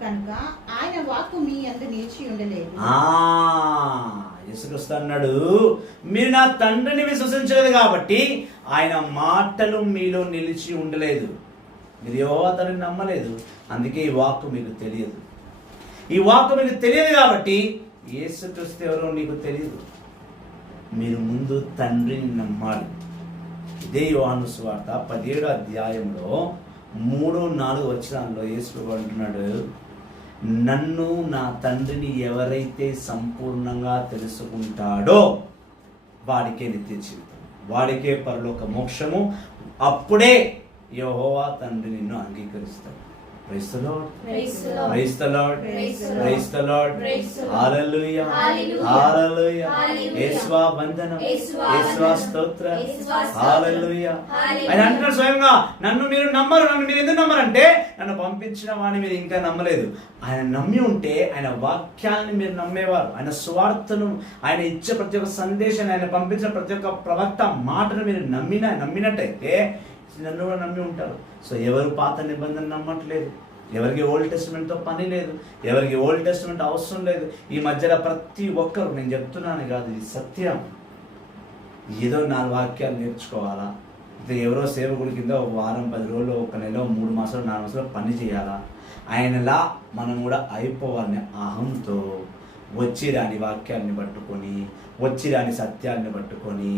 కనుక ఆయన వాక్కు మీ యందు నిలిచి ఉండలేదు. యేసుక్రీస్తు అన్నాడు, మీరు నా తండ్రిని విశ్వసించలేదు కాబట్టి ఆయన మాటలు మీలో నిలిచి ఉండలేదు. మీరు యెహోవా తండ్రిని నమ్మలేదు, అందుకే ఈ వాక్కు మీకు తెలియదు. ఈ వాక్కు మీకు తెలియదు కాబట్టి యేసుక్రీస్తు ఎవరో నీకు తెలియదు. మీరు ముందు తండ్రిని నమ్మాలి. ఇదే యోహాను సువార్త 17వ అధ్యాయంలో 3-4 వచనాల్లో యేసు అంటున్నాడు, నన్ను నా తండ్రిని ఎవరైతే సంపూర్ణంగా తెలుసుకుంటాడో వాడికే నిత్య జీవితం, వాడికే పరలోక మోక్షము. అప్పుడే యెహోవా తండ్రి నిన్ను అంగీకరిస్తాడు. Praise the Lord. Praise the Lord. Praise the Lord. Praise the Lord. Praise the Lord. Praise the Lord. Hallelujah. Hallelujah. Hallelujah. Hallelujah. యేసువా వందనం. యేసువా స్తోత్రం. స్తోత్రం. Hallelujah. Hallelujah. ఆయన అంటున్నాడు స్వయంగా, నన్ను మీరు నమ్మరు. నన్ను మీరు ఎందుకు నమ్మరంటే నన్ను పంపించిన వాడిని మీరు ఇంకా నమ్మలేదు. ఆయన నమ్మి ఉంటే ఆయన వాక్యాలను మీరు నమ్మేవారు. ఆయన స్వార్థను, ఆయన ఇచ్చే ప్రతి ఒక్క సందేశాన్ని, ఆయన పంపించిన ప్రతి ఒక్క ప్రవక్త మాటను మీరు నమ్మినట్టయితే నన్ను కూడా నమ్మి ఉంటారు. సో ఎవరు పాత నిబంధన నమ్మట్లేదు, ఎవరికి ఓల్డ్ టెస్టిమెంట్తో పని లేదు, ఎవరికి ఓల్డ్ టెస్టిమెంట్ అవసరం లేదు. ఈ మధ్యలో ప్రతి ఒక్కరు, నేను చెప్తున్నాను కాదు, ఇది సత్యం, ఏదో 4 వాక్యాలు నేర్చుకోవాలా, ఎవరో సేవకుడి కింద 1 వారం 10 రోజులు, 1 నెల, 3 మాసాలు, 4 మాసాలు పని చేయాలా, ఆయనలా మనం కూడా అయిపోవాలని అహంతో వచ్చి రాని వాక్యాన్ని పట్టుకొని, వచ్చి రాని సత్యాన్ని పట్టుకొని,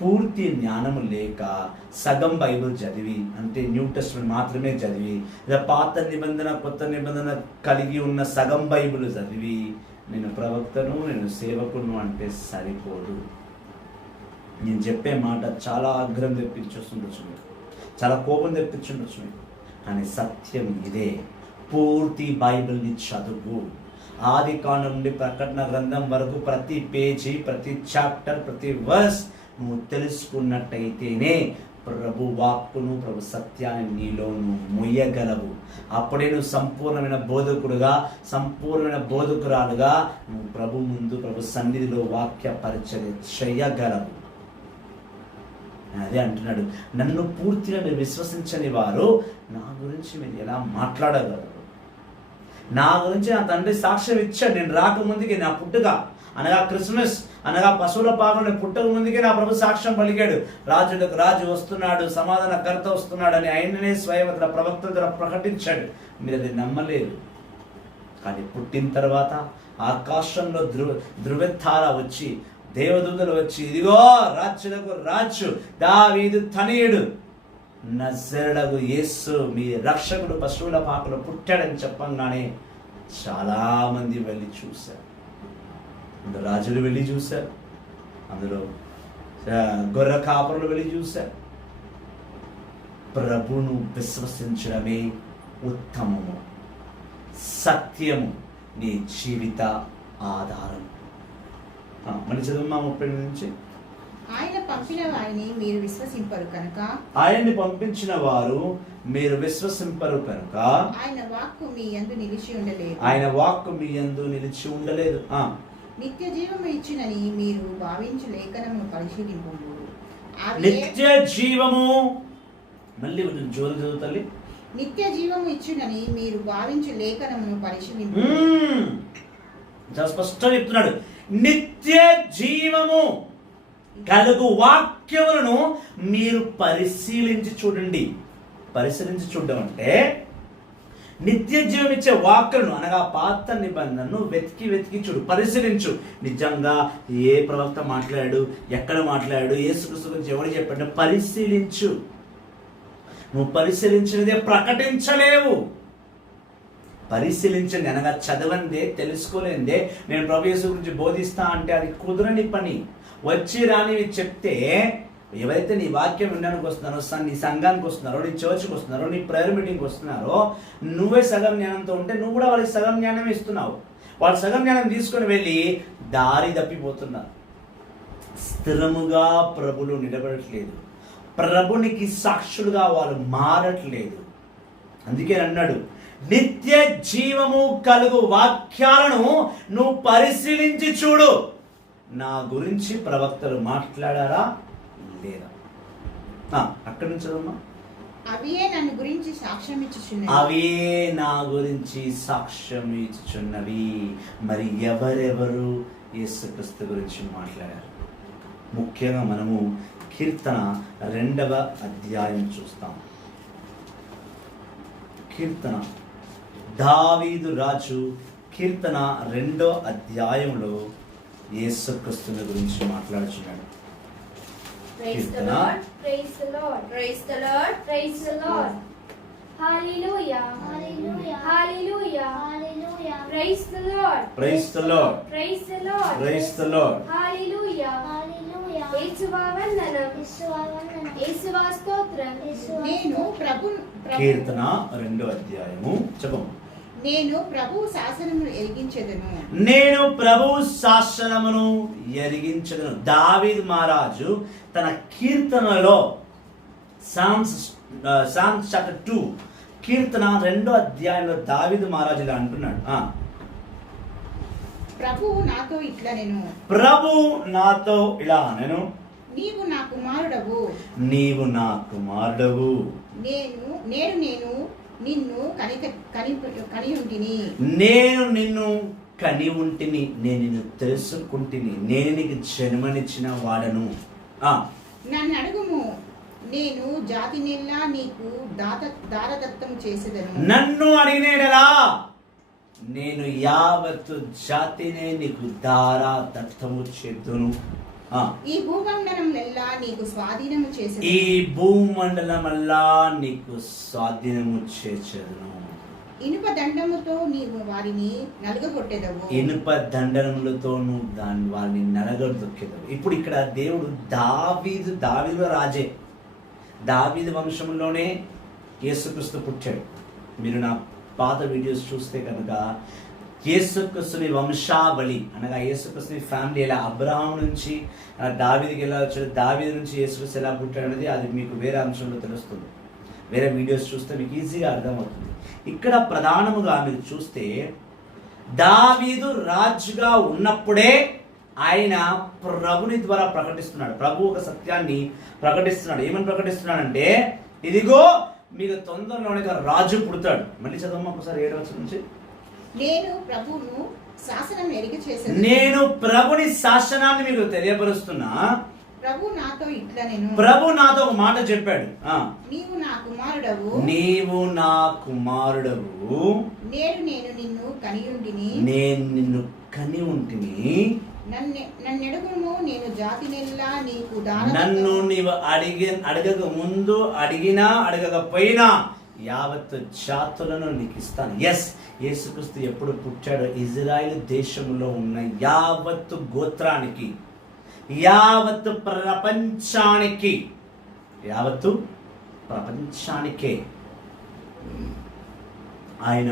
పూర్తి జ్ఞానము లేక సగం బైబిల్ చదివి, అంటే న్యూ టెస్ట్మెంట్ మాత్రమే చదివి, లేదా పాత నిబంధన కొత్త నిబంధన కలిగి ఉన్న సగం బైబిల్ చదివి నేను ప్రవక్తను, నేను సేవకును అంటే సరిపోదు. నేను చెప్పే మాట చాలా ఆగ్రహం తెప్పించుండొచ్చు మీకు, చాలా కోపం తెప్పించుండొచ్చు మీకు, కానీ సత్యం ఇదే. పూర్తి బైబిల్ని చదువు, ఆది కాండం నుండి ప్రకటన గ్రంథం వరకు ప్రతి పేజీ, ప్రతి చాప్టర్, ప్రతి వర్స్ నువ్వు తెలుసుకున్నట్టయితేనే ప్రభు వాక్కును, ప్రభు సత్యాన్ని నీలోను మొయ్యగలవు. అప్పుడే నువ్వు సంపూర్ణమైన బోధకుడుగా, సంపూర్ణమైన బోధకురాలుగా నువ్వు ప్రభు ముందు, ప్రభు సన్నిధిలో వాక్య పరిచర్య చేయగలవు. అదే అంటున్నాడు, నన్ను పూర్తిగా మీరు విశ్వసించని వారు నా గురించి మీరు ఎలా మాట్లాడగలరు? నా గురించి నా తండ్రి సాక్ష్యం ఇచ్చాడు. నేను రాకముందుకే, నా పుట్టుక అనగా క్రిస్మస్ అనగా పశువుల పాలన పుట్టక ముందుకే నా ప్రభు సాక్ష్యం పలికాడు. రాజులకు రాజు వస్తున్నాడు, సమాధానకర్త వస్తున్నాడు అని ఆయననే స్వయం ప్రవక్తల ద్వారా ప్రకటించాడు. మీరు అది నమ్మలేదు. కానీ పుట్టిన తర్వాత ఆకాశంలో ధృవతార వచ్చి, దేవదూతలు వచ్చి, ఇదిగో రాజులకు రాజు దావీదు తనయుడు నజరేయుడగు యేసు మీ రక్షకుడు పశువుల పాకలో పుట్టాడని చెప్పంగానే చాలా మంది వెళ్ళి చూశారు. అందులో రాజులు వెళ్ళి చూశారు, అందులో గొర్రె కాపరులు వెళ్ళి చూశారు. ప్రభును విశ్వసించడమే ఉత్తమము, సత్యము, నీ జీవిత ఆధారం. మళ్ళీ చదువు 30 నుంచి. ఆయన పంపిన వారిని మీరు విశ్వసింపరు కనుక, ఆయన్ని పంపించిన వారు మీరు విశ్వసింపరు కనుక ఆయన వాక్కు మీ యందు నిలిచి ఉండలేదు. ఆయన వాక్కు మీ యందు నిలిచి ఉండలేదు. నిత్య జీవము ఇచ్చినని మీరు భావించు లేఖనము పరిశీలింపు. నిత్య జీవము, మళ్ళీ జోరు చదువుతల్లి, నిత్య జీవము ఇచ్చినని మీరు భావించు లేఖనమును పరిశీలింపు. చాలా స్పష్టంగా చెప్తున్నాడు, నిత్య జీవము కలుగు వాక్యములను మీరు పరిశీలించి చూడండి. పరిశీలించి చూడడం అంటే నిత్య జీవం ఇచ్చే వాక్కులను అనగా పాత నిబంధనను వెతికి చూడు, పరిశీలించు. నిజంగా ఏ ప్రవక్త మాట్లాడాడు, ఎక్కడ మాట్లాడాడు, యేసుక్రీస్తు గురించి ఎవరు చెప్పాడు, పరిశీలించు. నువ్వు పరిశీలించినదే ప్రకటించలేవు. పరిశీలించండి అనగా చదవందే, తెలుసుకోలేందే నేను ప్రభు యేసు గురించి బోధిస్తా అంటే అది కుదరని పని. వచ్చి రానివి చెప్తే ఎవరైతే నీ వాక్యం వినడానికి వస్తున్నారో, నీ సంఘానికి వస్తున్నారో, నీ చర్చ్కి వస్తున్నారో, నీ ప్రేయర్ మీటింగ్కి వస్తున్నారో, నువ్వే సగం జ్ఞానంతో ఉంటే నువ్వు కూడా వాళ్ళకి సగం జ్ఞానం ఇస్తున్నావు. వాళ్ళు సగం జ్ఞానం తీసుకొని వెళ్ళి దారి తప్పిపోతున్నారు. స్థిరముగా ప్రభులు నిలబడట్లేదు, ప్రభునికి సాక్షులుగా వాళ్ళు మారట్లేదు. అందుకే అన్నాడు, నిత్య జీవము కలుగు వాక్యాలను నువ్వు పరిశీలించి చూడు. నా గురించి ప్రవక్తలు మాట్లాడారా లేదా? అక్కడి నుంచి చదవమ్మా. అవియే నన్ను గురించి సాక్ష్యం ఇచ్చుచున్నవి. అవే నా గురించి సాక్ష్యం ఇచ్చుచున్నవి. మరి ఎవరెవరు యేసుక్రీస్తు గురించి మాట్లాడారు? ముఖ్యంగా మనము కీర్తన 2వ అధ్యాయం చూస్తాం. కీర్తన దావీదు రాజు కీర్తన 2వ అధ్యాయంలో యేసుక్రీస్తుని గురించి మాట్లాడుచున్నాడు. Praise the Lord. Praise the Lord. Praise the Lord. Praise the Lord. Hallelujah. Hallelujah. Hallelujah. Hallelujah. Praise the Lord. Praise the Lord. Praise the Lord. Praise the Lord. Hallelujah. Hallelujah. యేసువా వందనం. యేసువా వందనం. యేసువా స్తోత్రం. నేను ప్రభు కీర్తన 2వ అధ్యాయము చెప్పము. నేను ప్రభు శాసనమును ఎరిగించెదను. నేను ప్రభు శాసనమును ఎరిగించదను. దావీదు మహారాజు తన కీర్తనలో సామ్స్ చాప్టర్ 2 కీర్తన 2వ అధ్యాయంలో దావీదు మహారాజు ఇలా అంటున్నాడు. ప్రభువు నాతో ఇట్లా నేను ప్రభు నాతో ఇలా నేను, నీవు నా కుమారుడవు, నీవు నా కుమారుడవు, నేను నిన్ను కనియుంటిని, నేను నిన్ను కని ఉంటిని, నేను నిన్ను తెలుసుకుంటిని, నేను నీకు జన్మనిచ్చిన వాడను. నన్ను అడుగుము, నేను జాతినెల్లా నీకు దారదత్తం చేసేదను. నన్ను అడిగినేడలా నేను యావత్తు జాతినే నీకు దారా దత్తము చేద్దును. ఈ భూమండలమెల్లా నీకు స్వాధీనము చేసేదను. ఈ భూమండలమల్లా నీకు స్వాధీనము చేసేదను. ఇనుప దండముతో నీవు వారిని నలుగగొట్టెదవు. ఇనుప దండములతో నువ్వు వారిని నలగొట్టెదవు. ఇప్పుడు ఇక్కడ దేవుడు దావీదు రాజే, దావీదు వంశంలోనే యేసుక్రీస్తు పుట్టాడు. మీరు నా పాత వీడియోస్ చూస్తే కనుక యేసుక్రీస్తుని వంశావళి అనగా యేసుక్రీస్తుని ఫ్యామిలీ ఎలా అబ్రహాం నుంచి దావీదుకి ఎలా వచ్చాడు, దావీదు నుంచి యేసుక్రీస్తు ఎలా పుట్టాడు అనేది అది మీకు వేరే అంశంలో తెలుస్తుంది. వేరే వీడియోస్ చూస్తే మీకు ఈజీగా అర్థమవుతుంది. ఇక్కడ ప్రధానముగా మీరు చూస్తే దావీదు రాజుగా ఉన్నప్పుడే ఆయన ప్రభుని ద్వారా ప్రకటిస్తున్నాడు. ప్రభు ఒక సత్యాన్ని ప్రకటిస్తున్నాడు. ఏమని ప్రకటిస్తున్నాడంటే, ఇదిగో మీకు తొందరలోనే రాజు పుడతాడు. మళ్ళీ చదవమ్మా ఒకసారి 7వ వచనం నుంచి. నేను ప్రభువును శాసనం ఎరిగి చేసేది. నేను ప్రభుని శాసనాన్ని మీకు తెలియపరుస్తున్నా. ప్రభు నాతో ఇట్లా నేను, ప్రభు నాతో ఒక మాట చెప్పాడు. నీవు నా కుమారుడవు, నీవు నా కుమారుడవు, నేను నిన్ను కనియుంటిని, నేను నిన్ను కని ఉంటిని, నన్నెడుగుము, నేను జాతినెల్లా నీకు నన్ను నీవు అడగక ముందు, అడిగినా అడగకపోయినా యావత్ జాతులను నీకు ఇస్తాను. ఎస్, యేసుక్రీస్తు ఎప్పుడు పుట్టాడో ఇజ్రాయెల్ దేశంలో ఉన్న యావత్తు గోత్రానికి, యావత్తు ప్రపంచానికే ఆయన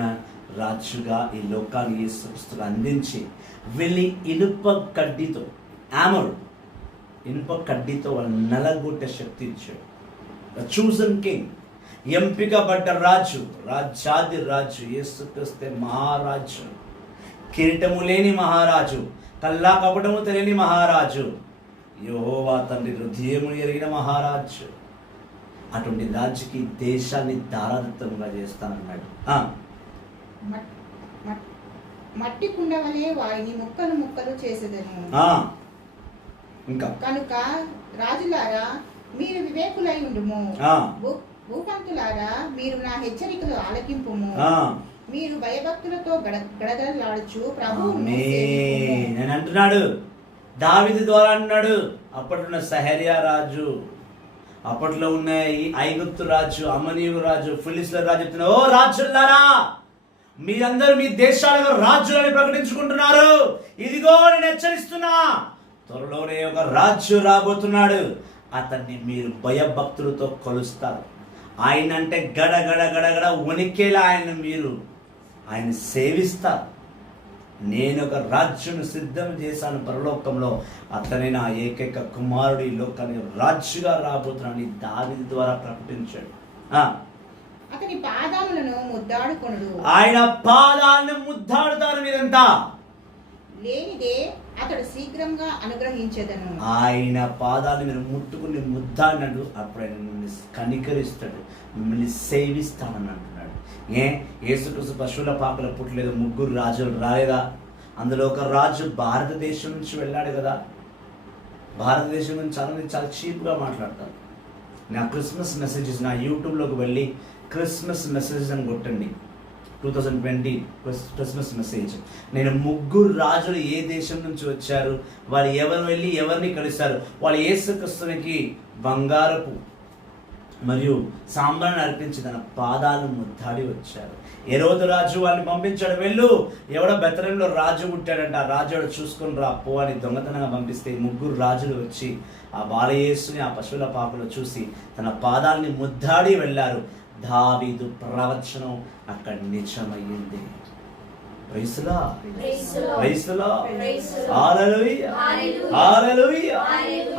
రాజుగా ఈ లోకాన్ని యేసుక్రీస్తుకు అందించి వెళ్ళి ఇనుప కడ్డీతో వాళ్ళు నలగొట్టే శక్తి ఇచ్చాడు. చూజన్ కింగ్, ఎంపికబడ్డ రాజు, రాజాది రాజు యేసుక్రీస్తే మహారాజు, కిరీటము లేని మహారాజు, కల్లా కపటము తెలియని మహారాజు, యెహోవా తండ్రి హృదయమును ఎరిగిన మహారాజు. అటువంటి రాజుకి దేశాన్ని దారాదత్తంగా చేస్తానన్నాడు. మట్టి కుండ వలె వారిని ముక్కలు ముక్కలు చేసేదను. ఇంకా కనుక రాజులారా మీరు వివేకులై ఉండుము, భూపంతులారా మీరు నా హెచ్చరికలు ఆలకింపుము. మీరు భయభక్తులతో గడగడలాడుచు ప్రభువు నేను అంటున్నాడు, దావీదు ద్వారా అంటున్నాడు. అప్పట్లో ఉన్న సహరియా రాజు, అప్పట్లో ఉన్న ఈ ఐగుప్తు రాజు, అమ్మనీయు రాజు, ఫిలిస్తీన్ల రాజు చెప్తున్నా, ఓ రాజులారా, మీరందరూ మీ దేశాలుగా రాజులని ప్రకటించుకుంటున్నారు. ఇదిగో నేను హెచ్చరిస్తున్నా, త్వరలోనే ఒక రాజు రాబోతున్నాడు. అతన్ని మీరు భయభక్తులతో కొలుస్తారు. ఆయన అంటే గడగడ గడగడ వణికేలా ఆయన సేవిస్తారు. నేను ఒక రాజ్యం సిద్ధం చేశాను పరలోకంలో, అతనే నా ఏకైక కుమారుడు ఈ లోకానికి రాజుగా రాబోతున్నాను దావీదు ద్వారా ప్రకటించాడు. అతని పాదములను ముద్దాడుకొనుడు. ఆయన పాదాలను ముద్దాడుతారు మీరంతా. లేనిదే అతడు శీఘ్రంగా అనుగ్రహించెదను. ఆయన పాదాలను మీరు ముట్టుకుని ముద్దాడినాడు, అప్పుడు ఆయన మిమ్మల్ని కనికరిస్తాడు, మిమ్మల్ని సేవిస్తానని అంటున్నాడు. యేసుక్రీస్తు పశువుల పాకలో పుట్టలేదు, 3 రాజులు రాలేదా? అందులో ఒక రాజు భారతదేశం నుంచి వెళ్ళాడు కదా. భారతదేశం నుంచి చాలా చీప్గా మాట్లాడతారు. నా క్రిస్మస్ మెసేజెస్ నా యూట్యూబ్లోకి వెళ్ళి క్రిస్మస్ మెసేజెస్ అని కొట్టండి, 2020 క్రిస్మస్ మెసేజ్. నేను 3 రాజులు ఏ దేశం నుంచి వచ్చారు, వాళ్ళు ఎవరు వెళ్ళి ఎవరిని కలిశారు, వాళ్ళు యేసుక్రీస్తునికి బంగారపు మరియు సాంబ్రాన్ని అర్పించి తన పాదాలను ముద్దాడి వచ్చారు. హేరోదు రాజు వాళ్ళని పంపించాడు, వెళ్ళు, ఎవడో బెత్లెహేములో రాజు పుట్టాడంట, ఆ రాజు చూసుకొని రా పో అని దొంగతనంగా పంపిస్తే 3 రాజులు వచ్చి ఆ బాలయేసుని ఆ పశువుల పాకలో చూసి తన పాదాలని ముద్దాడి వెళ్ళారు. దావీదు ప్రవచనం అక్కడ నిజమయ్యింది. Praise the Lord, praise the Lord, hallelujah, hallelujah,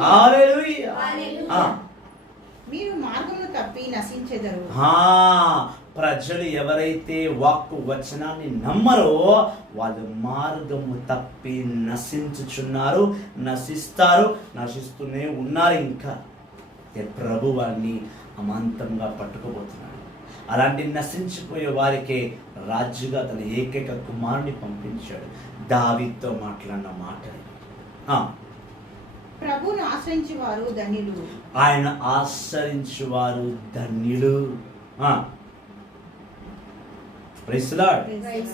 hallelujah. మీరు మార్గమును తప్పి నశించెదరు. ప్రజలు ఎవరైతే వాక్కు వచనాన్ని నమ్మరో వాళ్ళు మార్గము తప్పి నశించుచున్నారు, నశిస్తారు, నశిస్తూనే ఉన్నారు. ఇంకా ప్రభు వారిని అమాంతంగా పట్టుకోబోతున్నాడు. అలాంటి నశించిపోయే వారికే రాజుగా తన ఏకైక కుమారుని పంపించాడు. దావీదుతో మాట్లాడిన మాటలు. ప్రభువును ఆశ్రయించువారు ధన్యులు. ఆయన ఆశ్రయించువారు ధన్యులు. Praise the Lord.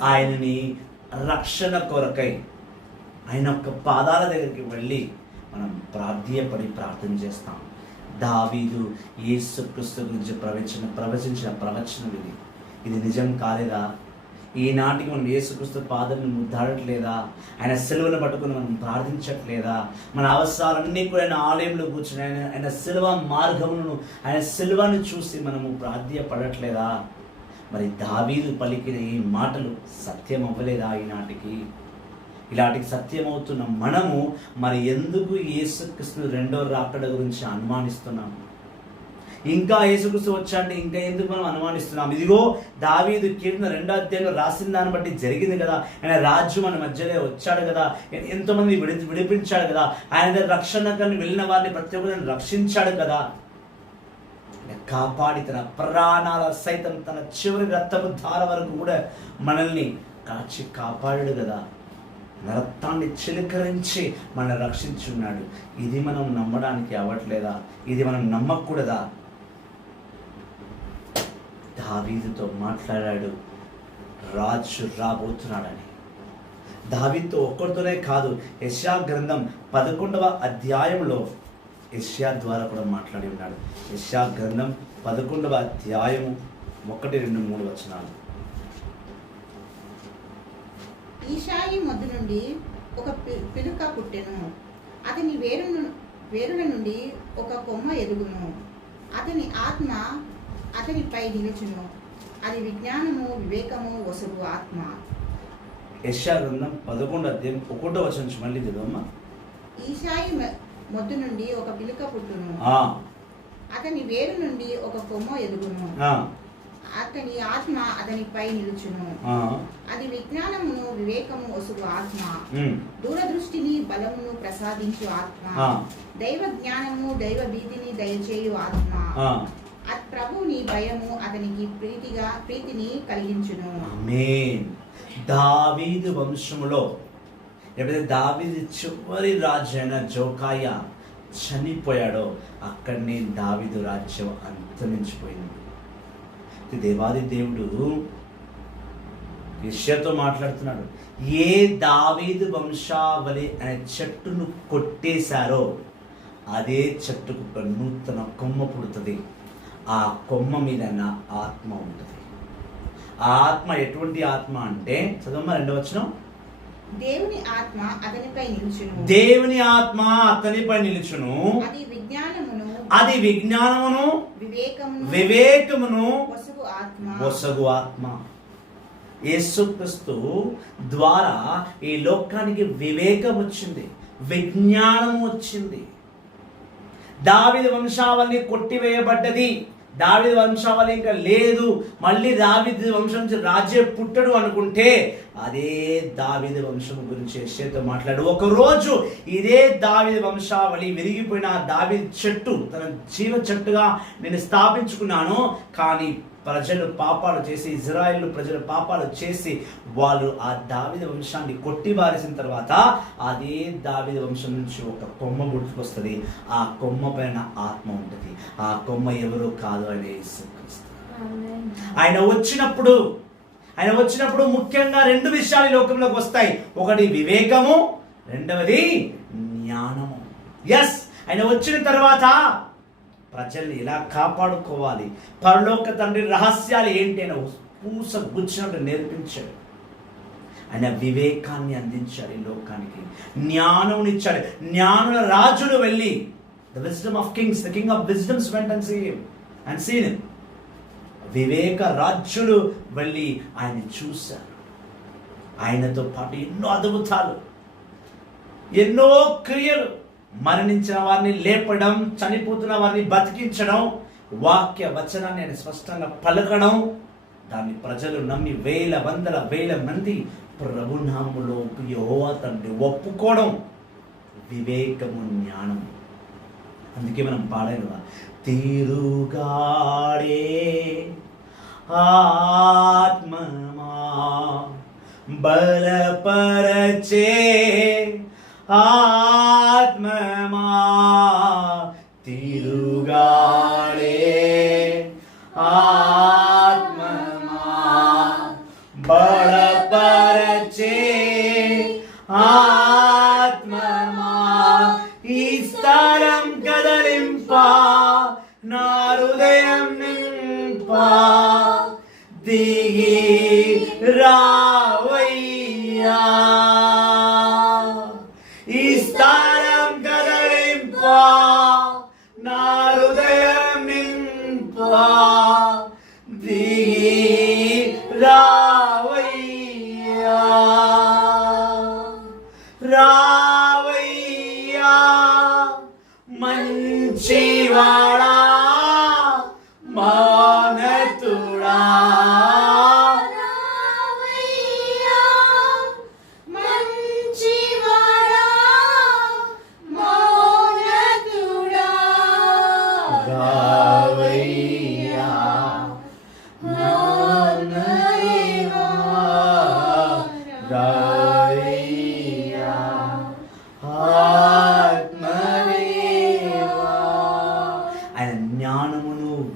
ఆయనని రక్షణ కొరకై ఆయన యొక్క పాదాల దగ్గరికి వెళ్ళి మనం ప్రార్థన చేస్తాం. దావీదు యేసుక్రీస్తు గురించి ప్రవచించిన ప్రవచనం ఇది నిజం కాలేదా? ఈనాటికి మనం యేసుక్రీస్తు పాదాలను ముద్దాడట్లేదా? ఆయన సిలువను పట్టుకుని మనం ప్రార్థించట్లేదా? మన అవసరాలన్నీ కూడా ఆయన ఆలయంలో కూర్చుని ఆయన సిలువ మార్గములను, ఆయన సిలువను చూసి మనము ప్రార్థ్యపడట్లేదా? మరి దావీదు పలికిన ఈ మాటలు సత్యం అవ్వలేదా ఈనాటికి? ఇలాంటికి సత్యమవుతున్న మనము మరి ఎందుకు యేసుక్రీస్తు రెండవ రాకడ గురించి అనుమానిస్తున్నాము? ఇంకా యేసుక్రీస్తు వచ్చాడంటే ఇంకా ఎందుకు మనం అనుమానిస్తున్నాం? ఇదిగో దావీదు కీర్తన 2వ అధ్యాయంలో రాసిన దాన్ని బట్టి జరిగింది కదా. ఆయన రాజు మన మధ్యలో వచ్చాడు కదా, ఎంతోమంది విడిపించాడు కదా, ఆయన దగ్గర రక్షణకని వెళ్ళిన వారిని ప్రతి ఒక్కరిని రక్షించాడు కదా, కాపాడి తన ప్రాణాల సైతం తన చివరి రక్తపు ధార వరకు కూడా మనల్ని కాపాడాడు కదా. రక్తాన్ని చిలకరించి మనం రక్షించున్నాడు. ఇది మనం నమ్మడానికి అవ్వట్లేదా? ఇది మనం నమ్మకూడదా? దావీదుతో మాట్లాడాడు, రాజు రాబోతున్నాడని. దావీదుతో ఒక్కరితోనే కాదు, యెషయా గ్రంథం 11వ అధ్యాయంలో యెషయా ద్వారా కూడా మాట్లాడి ఉన్నాడు. యెషయా గ్రంథం 11వ అధ్యాయము 1, 2, 3 వచనాలు. ఈశాయి మొద్దు నుండి ఒక పిలుక పుట్టెను, అతని వేరుల నుండి ఒక కొమ్మ ఎదుగును, అతని ఆత్మ అతనిపై నిలుచును, అది విజ్ఞానము వివేకము వసుగు ఆత్మ. యెషయా గ్రంథం 11వ అధ్యాయం 1వ వచనం నుంచి మళ్ళీ చదవమ్మా. ఈశాయి మొద్దు నుండి ఒక పిలుక పుట్టును, అతని వేరు నుండి ఒక కొమ్మ ఎదుగును, అతని ఆత్మ అతనిపై నిలుచును, అది విజ్ఞానమును వివేకము వసుగు ఆత్మ, దూరదృష్టిని బలమును ప్రసాదించు ఆత్మ, దైవ జ్ఞానము దైవ భీతిని దయచేయు ఆత్మ, ప్రభువుని భయము అతనికి ప్రీతిని కలిగించును. ఆమేన్. దావీదు వంశములో ఎప్పుడైతే దావీదు చివరి రాజు అయిన జోకాయ చనిపోయాడో అక్కడనే దావీదు రాజ్యం అంతరించిపోయింది. దేవాది దేవుడు యెషయాతో మాట్లాడుతున్నాడు. ఏ దావీదు వంశావళి అనే చెట్టును కొట్టేశారో అదే చెట్టుకు ఒక నూతన కొమ్మ పుడుతుంది. ఆ కొమ్మ మీద నా ఆత్మ ఉంటుంది. ఆ ఆత్మ ఎటువంటి ఆత్మ అంటే, చదవమ్మా 2వ వచనం. దేవుని ఆత్మ అతనిపై నిలుచును, దేవుని ఆత్మ అతనిపై నిలుచును, అది విజ్ఞానమును అది విజ్ఞానమును వివేకమును వివేకమును వసుగు ఆత్మ. వసగు ఆత్మ. యేసుక్రీస్తు ద్వారా ఈ లోకానికి వివేకం వచ్చింది, విజ్ఞానం వచ్చింది. దావీదు వంశావళి కొట్టివేయబడ్డది, దావీదు వంశావళి ఇంకా లేదు, మళ్ళీ దావీదు వంశం నుంచి రాజే పుట్టడు అనుకుంటే అదే దావీదు వంశం గురించి యెషయాతో మాట్లాడు. ఒకరోజు ఇదే దావీదు వంశావళి విరిగిపోయిన దావీదు చెట్టు తన జీవ చెట్టుగా నేను స్థాపించుకున్నాను, కానీ ప్రజలు పాపాలు చేసి, ఇజ్రాయేలు ప్రజలు పాపాలు చేసి వాళ్ళు ఆ దావీదు వంశాన్ని కొట్టిబారేసిన తర్వాత అదే దావీదు వంశం నుంచి ఒక కొమ్మ గుర్తుకొస్తుంది. ఆ కొమ్మ పైన ఆత్మ ఉంటుంది. ఆ కొమ్మ ఎవరో కాదు, ఆయన యేసుక్రీస్తు. ఆయన వచ్చినప్పుడు ముఖ్యంగా 2 విషయాలు ఈ లోకంలోకి వస్తాయి. ఒకటి వివేకము, రెండవది జ్ఞానము. ఎస్, ఆయన వచ్చిన తర్వాత ప్రజల్ని ఎలా కాపాడుకోవాలి, పరలోక తండ్రి రహస్యాలు ఏంటి అని పూస గుచ్చినట్టు నేర్పించాడు. ఆయన వివేకాన్ని అందించాడు ఈ లోకానికి, జ్ఞానం ఇచ్చాడు. జ్ఞానుల రాజులు వెళ్ళి, the wisdom of kings, the king of wisdoms went and seen him. వివేక రాజులు వెళ్ళి ఆయన చూశారు. ఆయనతో పాటు ఎన్నో అద్భుతాలు, ఎన్నో క్రియలు, మరణించిన వారిని లేపడం, చనిపోతున్న వారిని బతికించడం, వాక్య వచనాన్ని ఆయన స్పష్టంగా పలకడం, దాన్ని ప్రజలు నమ్మి వేల వందల వేల మంది ప్రభునామములో యెహోవా తండ్రి ఒప్పుకోవడం వివేకము, జ్ఞానం. అందుకే మనం పాడాలి, తిరుగాడే ఆత్మమా బలపరచే ఆత్మమా తిరుగాడే ఆత్మమా బలపరచే ఆత్మమా ఈ స్థలం కదలింపా నా హృదయం నింపా దిగి రావయ్యా ఈ స్థలం కదలింపా నా హృదయం నింపా దిగి రావయ్యా రావయ్యా మంచివాడా మానతుడా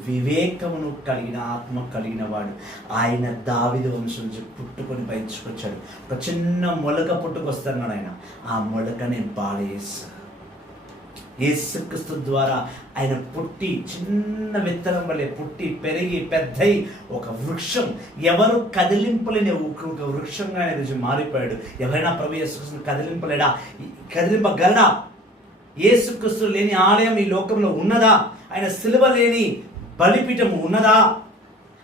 వివేకమును కలిగిన ఆత్మ కలిగిన వాడు. ఆయన దావీదు వంశం నుంచి పుట్టుకొని బయటకొచ్చాడు. ఒక చిన్న మొలక పుట్టుకొస్తున్నాడు ఆయన. ఆ మొలకనే బాలయేసు. యేసుక్రీస్తు ద్వారా ఆయన పుట్టి చిన్న విత్తనం వల్లే పుట్టి పెరిగి పెద్దయి ఒక వృక్షం, ఎవరు కదిలింపలేని ఒక వృక్షంగా ఆయన రోజు మారిపోయాడు. ఎవరైనా ప్రభు యేసుక్రీస్తుని కదిలింపలేడా? కదిలింపగలడా? యేసుక్రీస్తు లేని ఆలయం ఈ లోకంలో ఉన్నదా? ఆయన సిలువ లేని బలిపీఠము ఉన్నదా?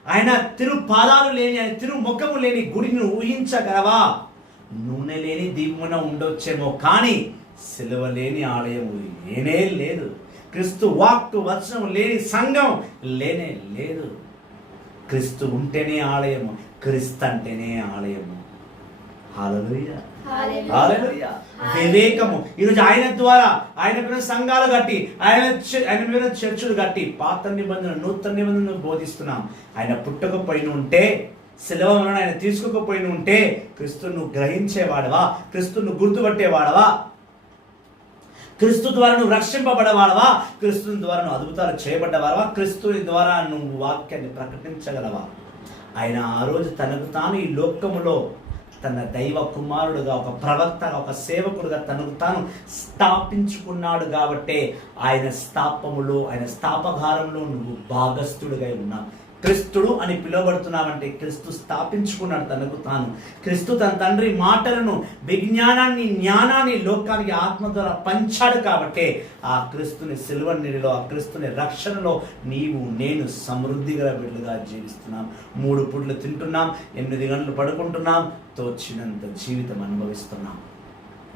ఆయన తిరుపాదాలు లేని, ఆయన తిరుముఖము లేని గుడిని ఊహించగలవా? నూనె లేని దీపమున ఉండొచ్చేమో, కానీ సిలువ లేని ఆలయం లేనే లేదు. క్రీస్తు వాక్కు వచనం లేని సంఘం లేనే లేదు. క్రీస్తు ఉంటేనే ఆలయము, క్రీస్తు అంటేనే ఆలయము. హల్లెలూయా, హల్లెలూయా. వివేకము. ఈరోజు ఆయన ద్వారా ఆయన మీద సంఘాలు కట్టి, ఆయన మీద చర్చలు కట్టి పాత నిబంధన నూతన నిబంధనను బోధిస్తున్నాం. ఆయన పుట్టకపోయిన ఉంటే, శిలువను ఆయన తీసుకోకపోయిన ఉంటే, క్రీస్తును గ్రహించేవాడవా? క్రీస్తును గుర్తుపట్టేవాడవా? క్రీస్తు ద్వారా నువ్వు రక్షింపబడేవాడవా? క్రీస్తు ద్వారా నువ్వు అద్భుతాలు చేయబడ్డవాడవా? క్రీస్తుని ద్వారా నువ్వు వాక్యాన్ని ప్రకటించగలవా? ఆయన ఆ రోజు తనకు తాను ఈ లోకములో తన దైవ కుమారుడుగా, ఒక ప్రవక్తగా, ఒక సేవకుడుగా తనకు తాను స్థాపించుకున్నాడు. కాబట్టే ఆయన స్థాపములో, ఆయన స్థాపకారంలో నువ్వు భాగస్థుడిగా ఉన్నావు. క్రిస్తుడు అని పిలువబడుతున్నామంటే క్రీస్తు స్థాపించుకున్నాడు తనకు తాను. క్రీస్తు తన తండ్రి మాటలను, విజ్ఞానాన్ని, జ్ఞానాన్ని లోకానికి ఆత్మ ద్వారా పంచాడు. కాబట్టే ఆ క్రీస్తుని సిలువ నీడిలో, ఆ క్రీస్తుని రక్షణలో నీవు నేను సమృద్ధి గల బిడ్డలుగా జీవిస్తున్నాం. 3 పూటలు తింటున్నాం, 8 గంటలు పడుకుంటున్నాం, తోచినంత జీవితం అనుభవిస్తున్నాం.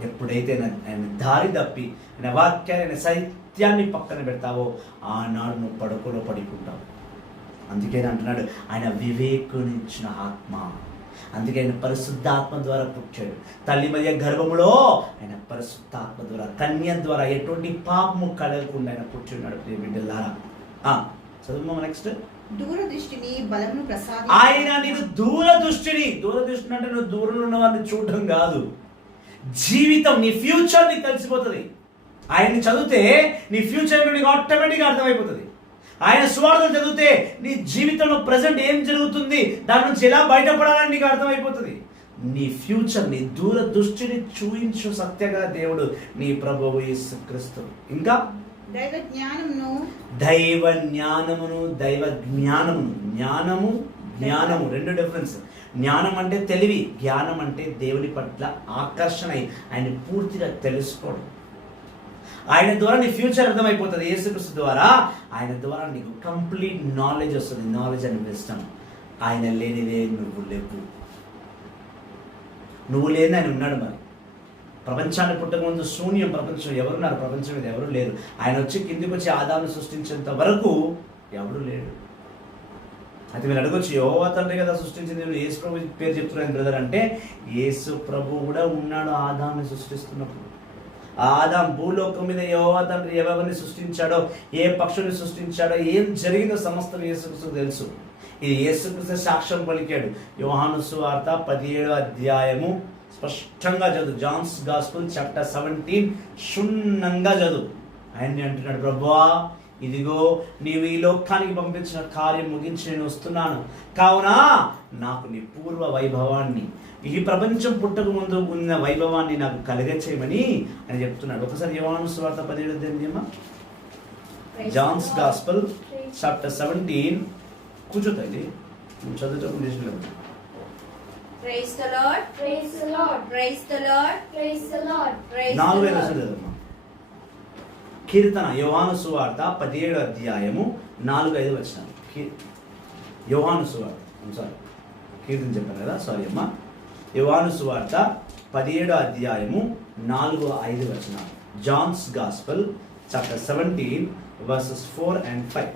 ఎప్పుడైతే ఆయన దారి తప్పి ఆయన వాక్యాన్ని, ఆయన సత్యాన్ని పక్కన పెడతావో ఆనాడు నువ్వు పడుకోలో పడుకుంటావు. అందుకే అంటున్నాడు ఆయన వివేకునిచ్చిన ఆత్మ. అందుకే ఆయన పరిశుద్ధాత్మ ద్వారా పుట్టాడు. తల్లి మరియ గర్భములో ఆయన పరిశుద్ధాత్మ ద్వారా, కన్య ద్వారా ఎటువంటి పాపము కలగకుండా ఆయన పుట్టున్నాడు. ప్రియ బిడ్డలారా, చదువు నెక్స్ట్. దూరదృష్టిని బలమును ప్రసాది. ఆయన నీకు దూరదృష్టిని అంటే నువ్వు దూరంలో ఉన్న వారిని చూడటం కాదు, జీవితం, నీ ఫ్యూచర్ నీకు తెలిసిపోతుంది. ఆయన్ని చదివితే నీ ఫ్యూచర్ నీకు ఆటోమేటిక్గా అర్థమైపోతుంది. ఆయన సువార్తలు చదివితే నీ జీవితంలో ప్రజెంట్ ఏం జరుగుతుంది, దాని నుంచి ఎలా బయటపడాలని నీకు అర్థమైపోతుంది. నీ ఫ్యూచర్, నీ దూరదృష్టిని చూయించు సత్యగా దేవుడు నీ ప్రభువు యేసుక్రీస్తు. ఇంకా దైవ జ్ఞానమును, జ్ఞానము 2 డిఫరెన్స్. జ్ఞానం అంటే తెలివి, జ్ఞానం అంటే దేవుని పట్ల ఆకర్షణ, ఆయన పూర్తిగా తెలుసుకోవడం. ఆయన ద్వారా నీ ఫ్యూచర్ అర్థమైపోతుంది. యేసుక్రీస్తు ద్వారా, ఆయన ద్వారా నీకు కంప్లీట్ నాలెడ్జ్ వస్తుంది. Knowledge and wisdom. ఆయన లేనిదే నువ్వు లేవు. నువ్వు లేని ఆయన ఉన్నాడు. మరి ప్రపంచాన్ని పుట్టకముందు శూన్యం ప్రపంచం. ఎవరున్నారు ప్రపంచం మీద? ఎవరు లేరు. ఆయన వచ్చి కిందికి వచ్చి ఆదామును సృష్టించేంత వరకు ఎవరు లేడు. అయితే మీరు అడగొచ్చు, యెహోవా తండ్రి కదా సృష్టించింది, నేను యేసు ప్రభు పేరు చెప్తున్నాను బ్రదర్ అంటే, యేసు ప్రభు కూడా ఉన్నాడు ఆదాముని సృష్టిస్తున్నప్పుడు. ఆదాం భూలోకం మీద యెహోవా తండ్రి ఎవరిని సృష్టించాడో, ఏ పక్షుని సృష్టించాడో, ఏం జరిగిందో సమస్తం యేసుక్రీస్తుకు తెలుసు. ఇది యేసుక్రీస్తు సాక్ష్యం పలికాడు. యోహాను సువార్త 17వ అధ్యాయము స్పష్టంగా చదువు. జాన్స్ గాస్పెల్ చాప్టర్ 17 క్షుణ్ణంగా చదువు. ఆయన్ని అంటున్నాడు, ప్రభువా ఇదిగో నీవు ఈ లోకానికి పంపించిన కార్యం ముగించి నేను వస్తున్నాను, కావున నాకు నీ పూర్వ వైభవాన్ని, ఈ ప్రపంచం పుట్టక ముందు ఉన్న వైభవాన్ని నాకు కలగచేయమని అని చెప్తున్నాడు. ఒకసారి యోహాను సువార్త 17 జాన్స్ గాస్పెల్ చాప్టర్ 17 కూర్చోతాయి చదువుటప్పుడు చేసిన. Praise the Lord. Praise the Lord. Praise the Lord. Praise the Lord. Praise the 4వ Lord. వచనం కీర్తన, యోహాను సువార్త 17వ అధ్యాయము 4-5 వచనాలు. యోహాను సువార్త, కీర్తన చెప్పాను కదా, సారీ అమ్మా. యోహాను సువార్త 17వ అధ్యాయము 4-5 వచనాలు. Johne's gospel chapter 17 verses 4 and 5.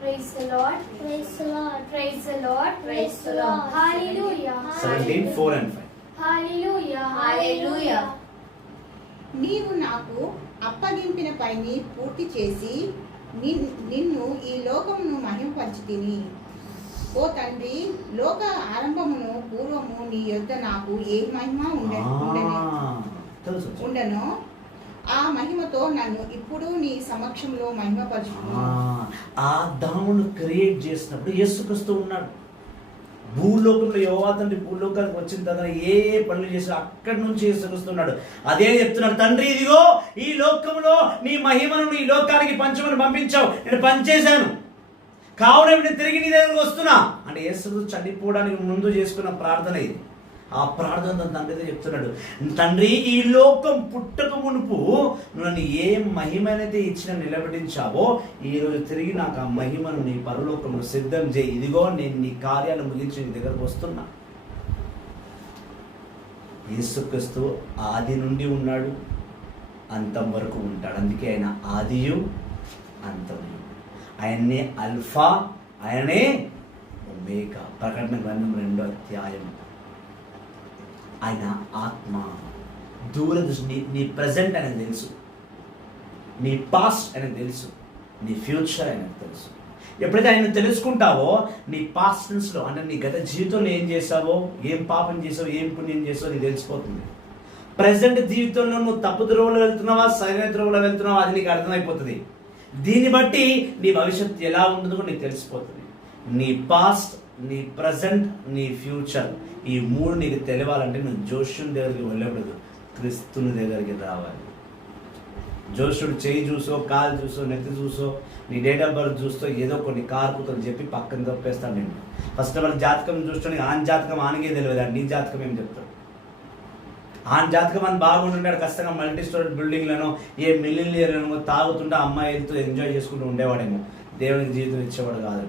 Praise the Lord. Praise the Lord. Praise the Lord. Praise the Lord. Hallelujah. 17, 4 and 5. Hallelujah. Hallelujah. నీవు నాకు అప్పగింపిన పనిని పూర్తి చేసి నిన్ను ఈ లోకమును మహిమపరచితిని. ఓ తండ్రి, లోక ఆరంభమును పూర్వము నీ యొద్ద నాకు ఏ మహిమ ఉండనో ఆ మహిమతో నన్ను ఇప్పుడు నీ సమక్షంలో మహిమపరచుకున్నాను. ఆదామును క్రియేట్ చేసినప్పుడు యేసుక్రీస్తు ఉన్నాడు. భూలోకంలో యెహోవా తండ్రి భూలోకానికి వచ్చిన తర్వాత ఏ పనులు చేసి అక్కడి నుంచి యేసుక్రీస్తు ఉన్నాడు. అదే చెప్తున్నాడు, తండ్రి ఇదిగో ఈ లోకంలో నీ మహిమను నీ లోకానికి పంచమని పంపించావు, నేను పనిచేశాను, కావున నేను తిరిగి నీ దగ్గరకు వస్తున్నా అంటే యేసుక్రీస్తు చనిపోవడానికి ముందు చేసుకున్న ప్రార్థన ఇది. ఆ ప్రార్థన తండ్రితో చెప్తున్నాడు, తండ్రి ఈ లోకం పుట్టక మునుపు నన్ను ఏ మహిమనైతే ఇచ్చిన నిలబెట్టించావో ఈరోజు తిరిగి నాకు ఆ మహిమను నీ పరలోకంలో సిద్ధం చేయి. ఇదిగో నేను నీ కార్యాలు ముగించి నీ దగ్గరకు వస్తున్నా. యేసుక్రీస్తు ఆది నుండి ఉన్నాడు, అంతం వరకు ఉంటాడు. అందుకే ఆయన ఆదియు అంతము. ఆయన్నే అల్ఫా, ఆయనే ఒమేగా. ప్రకటన గ్రంథం 2వ అధ్యాయం. ఆయన ఆత్మ. దూరదృష్టి. నీ ప్రజెంట్ అనేది తెలుసు, నీ పాస్ట్ అనేది తెలుసు, నీ ఫ్యూచర్ అనేది తెలుసు. ఎప్పుడైతే ఆయన తెలుసుకుంటావో నీ పాస్ట్ టెన్స్లో అంటే నీ గత జీవితంలో ఏం చేసావో, ఏం పాపం చేసావో, ఏం పుణ్యం చేసావో నీకు తెలిసిపోతుంది. ప్రజెంట్ జీవితంలో నువ్వు తప్పు త్రోవలో వెళ్తున్నావా, సరైన త్రోవలో వెళ్తున్నావా అది నీకు అర్థమైపోతుంది. దీన్ని బట్టి నీ భవిష్యత్తు ఎలా ఉంటుందో నీకు తెలిసిపోతుంది. నీ పాస్ట్, నీ ప్రజెంట్, నీ ఫ్యూచర్, ఈ 3 నీకు తెలియాలంటే నువ్వు జోష్యుని దగ్గరికి వెళ్ళకూడదు, క్రీస్తుని దగ్గరికి రావాలి. జోషుడు చేయి చూసో, కాలు చూసో, నెత్తి చూసో, నీ డేట్ ఆఫ్ బర్త్ చూస్తూ ఏదో కొన్ని కార్పుతలు చెప్పి పక్కన తప్పేస్తాడు నేను. ఫస్ట్ వాళ్ళ జాతకం చూసుకొని ఆన్ జాతకం ఆనకే తెలియదు, నీ జాతకం ఏం చెప్తాడు? ఆన్ జాతకం అని బాగుంటుంటాడు, ఖచ్చితంగా మల్టీ స్టోరీ బిల్డింగ్లను ఏ మిలియన్లను తాగుతుంటే అమ్మాయిలతో ఎంజాయ్ చేసుకుంటూ ఉండేవాడేమో. దేవునికి జీవితం ఇచ్చేవాడు కాదు.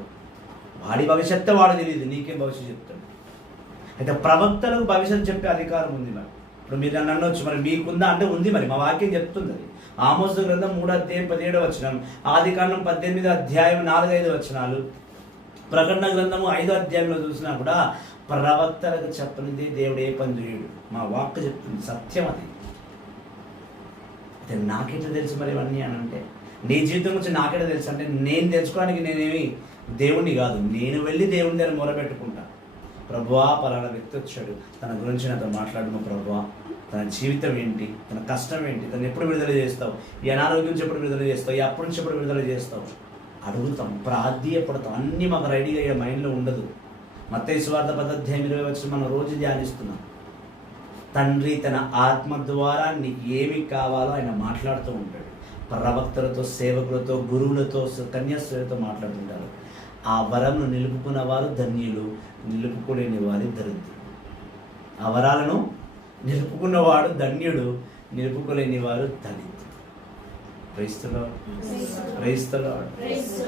వాడి భవిష్యత్తు వాడు తెలియదు, నీకేం భవిష్యత్తు చెప్తాడు? అయితే ప్రవక్తలకు భవిష్యత్తు చెప్పే అధికారం ఉంది. మరి ఇప్పుడు మీరు నన్ను అనొచ్చు, మరి మీకుందా అంటే ఉంది. మరి మా వాక్యం చెప్తుంది అది. ఆమోసు గ్రంథం 3:17 ఆదికాండం 18:4-5 ప్రకటన గ్రంథము 5 చూసినా కూడా ప్రవక్తలకు చెప్పనిది దేవుడు ఏ పని చేయడు. మా వాక్కు చెప్తుంది, సత్యం అది. అయితే నాకెట్లా తెలుసు మరి ఇవన్నీ అని అంటే, నీ జీవితం గురించి నాకెట్లా తెలుసు అంటే, నేను తెలుసుకోవడానికి నేనేమి దేవుణ్ణి కాదు. నేను వెళ్ళి దేవుని దగ్గర మొరపెట్టుకుంటా. ప్రభువా పలానా వ్యక్తి వచ్చాడు, తన గురించి నాతో మాట్లాడము ప్రభువా, తన జీవితం ఏంటి, తన కష్టం ఏంటి, తను ఎప్పుడు విడుదల చేస్తావు, ఈ అనారోగ్యం నుంచి ఎప్పుడు విడుదల చేస్తావు, ఈ అప్పటి నుంచి ఎప్పుడు విడుదల చేస్తావు అడుగుతాం, ప్రాధేయపడతాం. అన్నీ మాకు రెడీగా అయ్యే మైండ్లో ఉండదు. మత్తయి సువార్త 10:20 మనం రోజు ధ్యానిస్తున్నాం. తండ్రి తన ఆత్మ ద్వారా నీకు ఏమి కావాలో ఆయన మాట్లాడుతూ ఉంటాడు. ప్రవక్తలతో, సేవకులతో, గురువులతో, కన్యాస్త్రీలతో మాట్లాడుతుంటారు. ఆ వరంను నిలుపుకున్న వారు ధన్యులు, నిలుపుకోలేని వారి దరిద్రులు. ఆ వరాలను నిలుపుకున్నవాడు ధన్యుడు, నిలుపుకోలేని వారు దళితులు.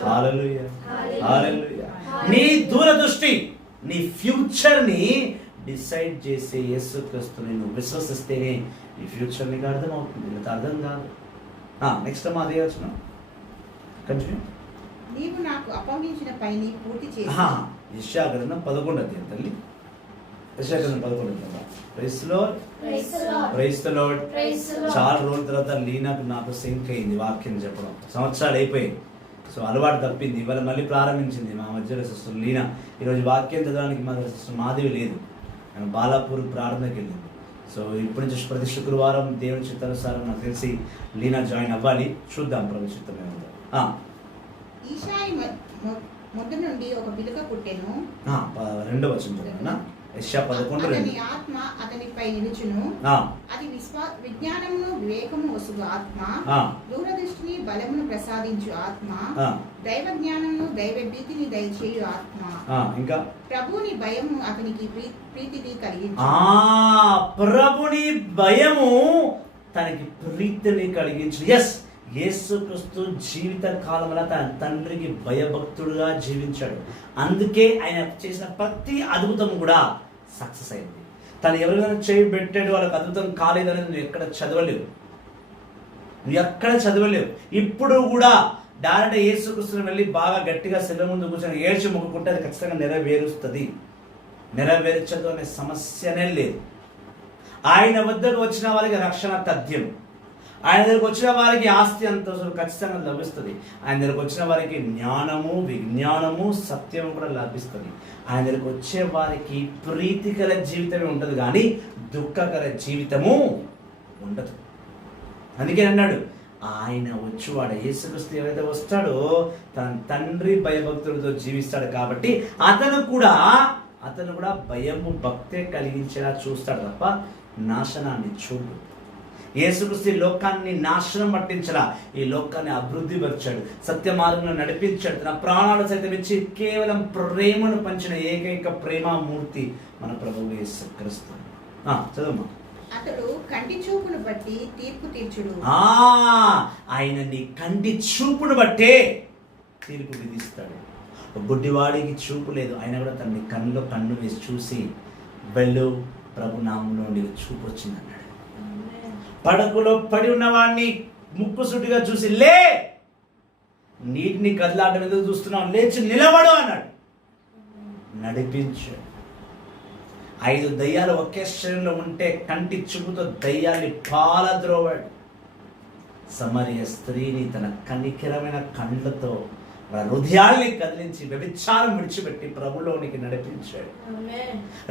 హల్లెలూయా, హల్లెలూయా. నీ దూరదృష్టి, నీ ఫ్యూచర్ని డిసైడ్ చేసే యేసుక్రీస్తుని నువ్వు విశ్వసిస్తేనే ఈ ఫ్యూచర్ నీకు అర్థమవుతుంది, నీకు అర్థం కాదు. నెక్స్ట్ అదే వచ్చిన కంటిన్యూ. నీవు నాకు అప్పగించిన పనిని పూర్తి చేసి. యెషయా గ్రంథం 11 తల్లి, యెషయా గ్రంథం 11. Praise the Lord. చాలా రోజుల తర్వాత లీనాకు నాకు సింక్ అయింది వాక్యం చెప్పడం. సంవత్సరాలు అయిపోయాయి, సో అలవాటు తప్పింది. ఇవాళ మళ్ళీ ప్రారంభించింది మా మధ్యలో సిస్టర్ లీనా. ఈరోజు వాక్యం చదవడానికి మా సిస్టర్ మాధవి లేదు, ఆమె బాలాపూర్ ప్రార్థనకి వెళ్ళింది. సో ఇప్పటి నుంచి ప్రతి శుక్రవారం దేవుని చిత్తానుసారం నాకు తెలిసి లీనా జాయిన్ అవ్వాలి. చూద్దాం ప్రభు చిత్తం ఏముందో. ఈశాయి మొదటి నుండి ఒక పిలుక పుట్టెను. 2వ వచనం చదవనా? యెషయా 11:2. అతని ఆత్మ అతనిపై నిలుచును. అది విజ్ఞానమును వివేకము వసుగు ఆత్మ, దూరదృష్టిని బలమును ప్రసాదించు ఆత్మ, దైవ జ్ఞానమును దైవ భీతిని దయచేయు ఆత్మ, ఇంకా ప్రభుని భయము అతనికి ప్రీతిని కలిగించు. ప్రభుని భయము తనకి ప్రీతిని కలిగించు. ఎస్, యేసుక్రీస్తు జీవిత కాలంలో తన తండ్రికి భయభక్తుడుగా జీవించాడు. అందుకే ఆయన చేసిన ప్రతి అద్భుతం కూడా సక్సెస్ అయింది. తను ఎవరికైనా చేయి పెట్టాడు, వాళ్ళకి అద్భుతం కాలేదనేది నువ్వు ఎక్కడ చదవలేవు. ఇప్పుడు కూడా డైరెక్ట్ యేసుక్రీస్తుని వెళ్ళి బాగా గట్టిగా శిల ముందు కూర్చొని ఏడ్చి మొక్కుకుంటే అది ఖచ్చితంగా నెరవేరుస్తుంది. నెరవేర్చదు అనే సమస్యనే లేదు. ఆయన వద్దకు వచ్చిన వారికి రక్షణ తథ్యం. ఆయన దగ్గరకు వచ్చిన వారికి ఆస్తి అంతస్తులు ఖచ్చితంగా లభిస్తుంది. ఆయన దగ్గరకు వచ్చిన వారికి జ్ఞానము, విజ్ఞానము, సత్యము కూడా లభిస్తుంది. ఆయన దగ్గరకు వచ్చే వారికి ప్రీతికర జీవితమే ఉంటుంది, కానీ దుఃఖకర జీవితము ఉండదు. అందుకే అన్నాడు, ఆయన వచ్చేవాడు యేసుక్రీస్తు ఎవరైతే వస్తాడో తన తండ్రి భయభక్తులతో జీవిస్తాడు. కాబట్టి అతను కూడా భయము, భక్తే కలిగించేలా చూస్తాడు తప్ప నాశనాన్ని చూడు. యేసుక్రీస్తు లోకాన్ని నాశనం పట్టించలా, ఈ లోకాన్ని అభివృద్ధి పరిచాడు, సత్య మార్గంలో నడిపించాడు, తన ప్రాణాలు సైతం ఇచ్చి కేవలం ప్రేమను పంచిన ఏకైక ప్రేమామూర్తి మన ప్రభువు యేసుక్రీస్తు. చదువు. అతడు కంటి చూపును బట్టి తీర్పు తీర్చుడు. ఆయన నీ కంటి చూపును బట్టే తీర్పు విధిస్తాడు. గుడ్డివాడికి చూపు లేదు, ఆయన కూడా తన కన్నులో కన్ను వేసి చూసి వెళ్ళు, ప్రభు నామంలో చూపు వచ్చిందన్నాడు. పడకలో పడి ఉన్నవాడిని ముక్కుసూటిగా చూసి లే, నీటిని కదలాటం ఎందుకు చూస్తున్నావు, లేచి నిలబడు అన్నాడు. నడిపించాడు. 5 దయ్యాలు ఒకే శరీరంలో ఉంటే కంటి చూపుతో దయ్యాన్ని పాలద్రోవాడు. సమరయ స్త్రీని తన కనికరమైన కళ్ళతో హృదయాల్ని కదిలించి వ్యభిచారం విడిచిపెట్టి ప్రభులోనికి నడిపించాడు.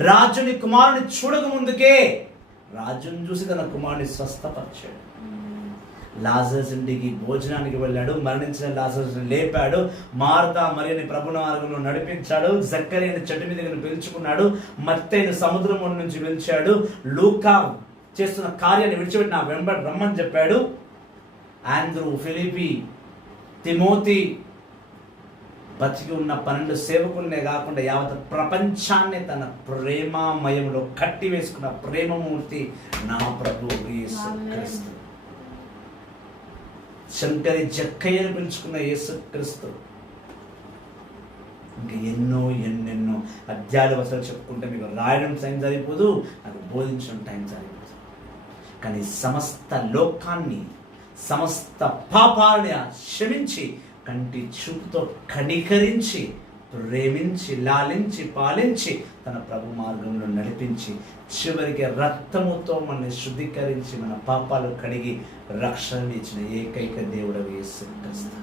రాజుని కుమారుని చూడక ముందుకే రాజుని చూసి తన కుమారుని స్వస్థపరిచాడు. లాజరస్ ఇంటికి భోజనానికి వెళ్ళాడు, మరణించిన లాజరస్ని లేపాడు. మార్తా మరియని ప్రభు మార్గంలో నడిపించాడు. జక్కరియని చెట్టు మీద పిలుచుకున్నాడు. మత్తయిని సముద్రం నుంచి పిలిచాడు. లూకా చేస్తున్న కార్యాన్ని విడిచిపెట్టి నా వెంబడి రమ్మని చెప్పాడు. ఆంద్రూ, ఫిలిపి, తిమోతి, బతికి ఉన్న 12 సేవకులనే కాకుండా యావత్ ప్రపంచాన్ని తన ప్రేమమయంలో కట్టి వేసుకున్న ప్రేమమూర్తి నా ప్రభు యేసుక్రీస్తు. శంకరి జక్కయ్యను పిలుచుకున్న యేసుక్రీస్తు. ఇంకా ఎన్నెన్నో అధ్యాయాలు అసలు చెప్పుకుంటే మీకు రాయడం టైం సరిపోదు, నాకు బోధించడం టైం సరిపోదు. కానీ సమస్త లోకాన్ని, సమస్త పాపాలని క్షమించి, కంటి చూపుతో కనికరించి, ప్రేమించి, లాలించి, పాలించి, తన ప్రభు మార్గంలో నడిపించి, చివరికి రక్తముతో మనల్ని శుద్ధీకరించి, మన పాపాలు కడిగి రక్షణ ఇచ్చిన ఏకైక దేవుడు యేసుక్రీస్తు.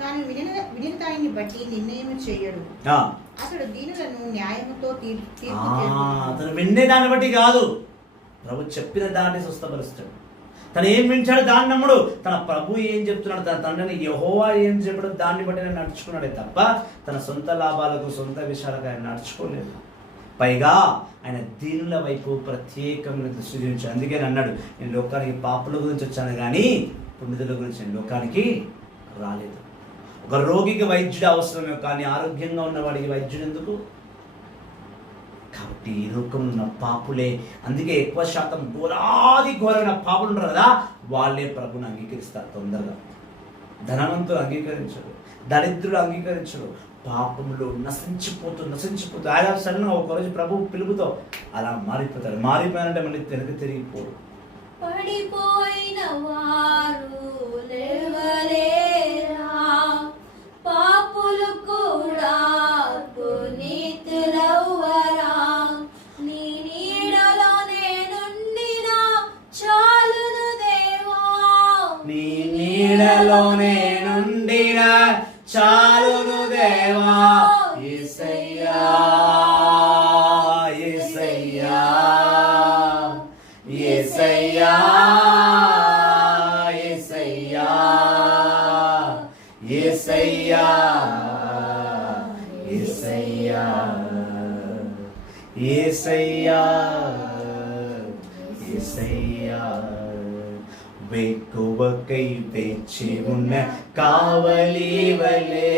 తాను వినిన దానిని బట్టి నిర్ణయం చేయడు. అతడు దీనులను న్యాయముతో అతను వినే దాన్ని బట్టి కాదు, ప్రభు చెప్పిన దాన్ని స్వస్థపరుస్తాడు. తను ఏం వింటాడు దాన్ని నమ్ముడు. తన ప్రభు ఏం చెప్తున్నాడు, తన తండ్రిని యెహోవా ఏం చెప్పాడు దాన్ని బట్టి ఆయన నడుచుకున్నాడే తప్ప తన సొంత లాభాలకు, సొంత విషయాలకు ఆయన నడుచుకోలేదు. పైగా ఆయన దీనుల వైపు ప్రత్యేకమైన దృష్టి చూపించాడు. అందుకే అన్నాడు, నేను లోకానికి పాపుల గురించి వచ్చాను కానీ పుణ్యతుల గురించి నేను లోకానికి రాలేదు. ఒక రోగికి వైద్యుడు అవసరమే కానీ ఆరోగ్యంగా ఉన్నవాడికి వైద్యుడు ఎందుకు? కాబట్టి ఈ లోకంలో ఉన్న పాపులే, అందుకే ఎక్కువ శాతం ఘోరమైన పాపులు ఉంటారు కదా, వాళ్ళే ప్రభుని అంగీకరిస్తారు తొందరగా. ధనవంతులు అంగీకరించరు, దరిద్రులు అంగీకరించరు. పాపంలో నశించిపోతూ ఆయన సడన్గా ఒకరోజు ప్రభు పిలుపుతో అలా మారిపోతాడు. మారిపోయానంటే మళ్ళీ తిరిగిపోడు. పడిపోయిన వారు లేవలేరా, పాపులు కూడా పునీతులవ్వరా, నీ నీడలో నేనుండినా చాలును దేవా, నీ నీడలో నేనుండినా చాలును దేవా. యేసయ్యా, యేసయ్యా, యేసయ్యా, యేసయ్యా, యేసయ్యా, యేసయ్యా, యేసయ్యా, యేసయ్యా. వేకువకై వేచి ఉన్న కావలి వలే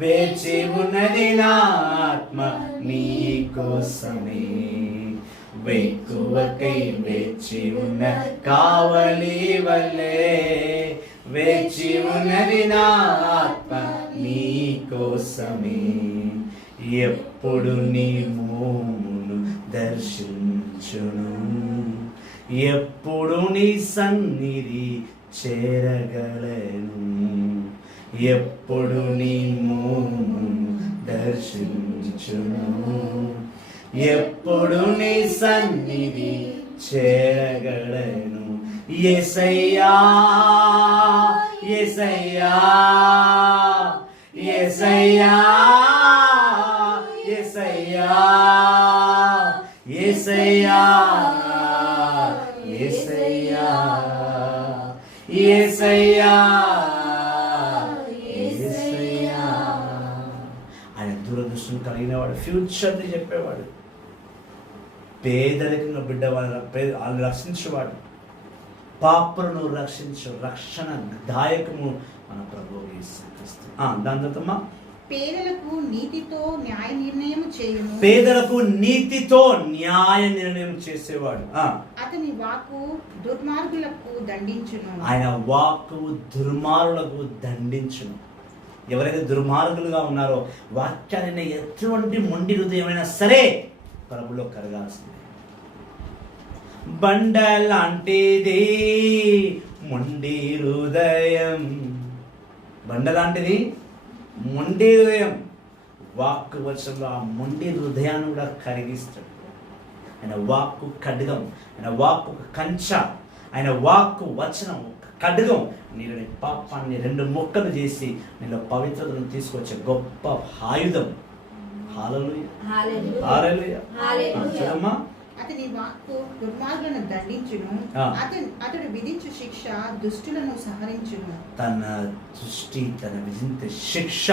వేచి ఉన్నది నా ఆత్మ నీ కోసమే. వేకువకై వేచి ఉన్న కావలి వలే వేచి ఉన్నది నా ఆత్మ నీ కోసమే. ఎప్పుడు నీ మోమును దర్శించును, ఎప్పుడు నీ సన్నిధి చేరగలను, ఎప్పుడు నీ మోమును దర్శించును, ఎప్పుడు నీ సన్నిధి చేరగలను. యేసయ్యా, యేసయ్యా, యేసయ్యా, యేసయ్యా, యేసయ్యా, యేసయ్యా, యేసయ్యా, యేసయ్యా. ఆయన దూరదృష్టిని కలిగిన వాడు, ఫ్యూచర్ని చెప్పేవాడు, పేదరికంగా బిడ్డ వాళ్ళని రక్షించేవాడు, పాపులను రక్షించు రక్షణ దాయకము మన ప్రభువు యేసుక్రీస్తు. దాని తర్వాత పేదలకు నీతితో న్యాయ నిర్ణయం చేయును, పేదలకు నీతితో న్యాయ నిర్ణయం చేసేవాడు. అతని వాక్కు దుర్మార్గులకు దండించును, ఆయన వాక్కు దుర్మార్గులకు దండించును. ఎవరైతే దుర్మార్గులుగా ఉన్నారో వాక్యాన్ని ఎటువంటి మొండి హృదయమైనా సరే ప్రభులో కరగాల్సిందే. బండ లాంటిది మొండి హృదయం, బండ లాంటిది మొండి హృదయం. వాక్కు వచనంలో ఆ మొండి హృదయాన్ని కూడా కరిగిస్తాడు. ఆయన వాక్కు ఖడ్గం, ఆయన వాక్కు కంచ, ఆయన వాక్కు వచనం ఖడ్గం. నీలోని పాపాన్ని 2 ముక్కలు చేసి నీలో పవిత్రతను తీసుకొచ్చే గొప్ప ఆయుధం. హల్లెలూయా, హల్లెలూయా, హల్లెలూయా. అతని వాక్కు దుర్మార్గులను దండించును, అతడు విధించు శిక్ష దుష్టులను సంహరించును. తన దృష్టి, తన విధించే శిక్ష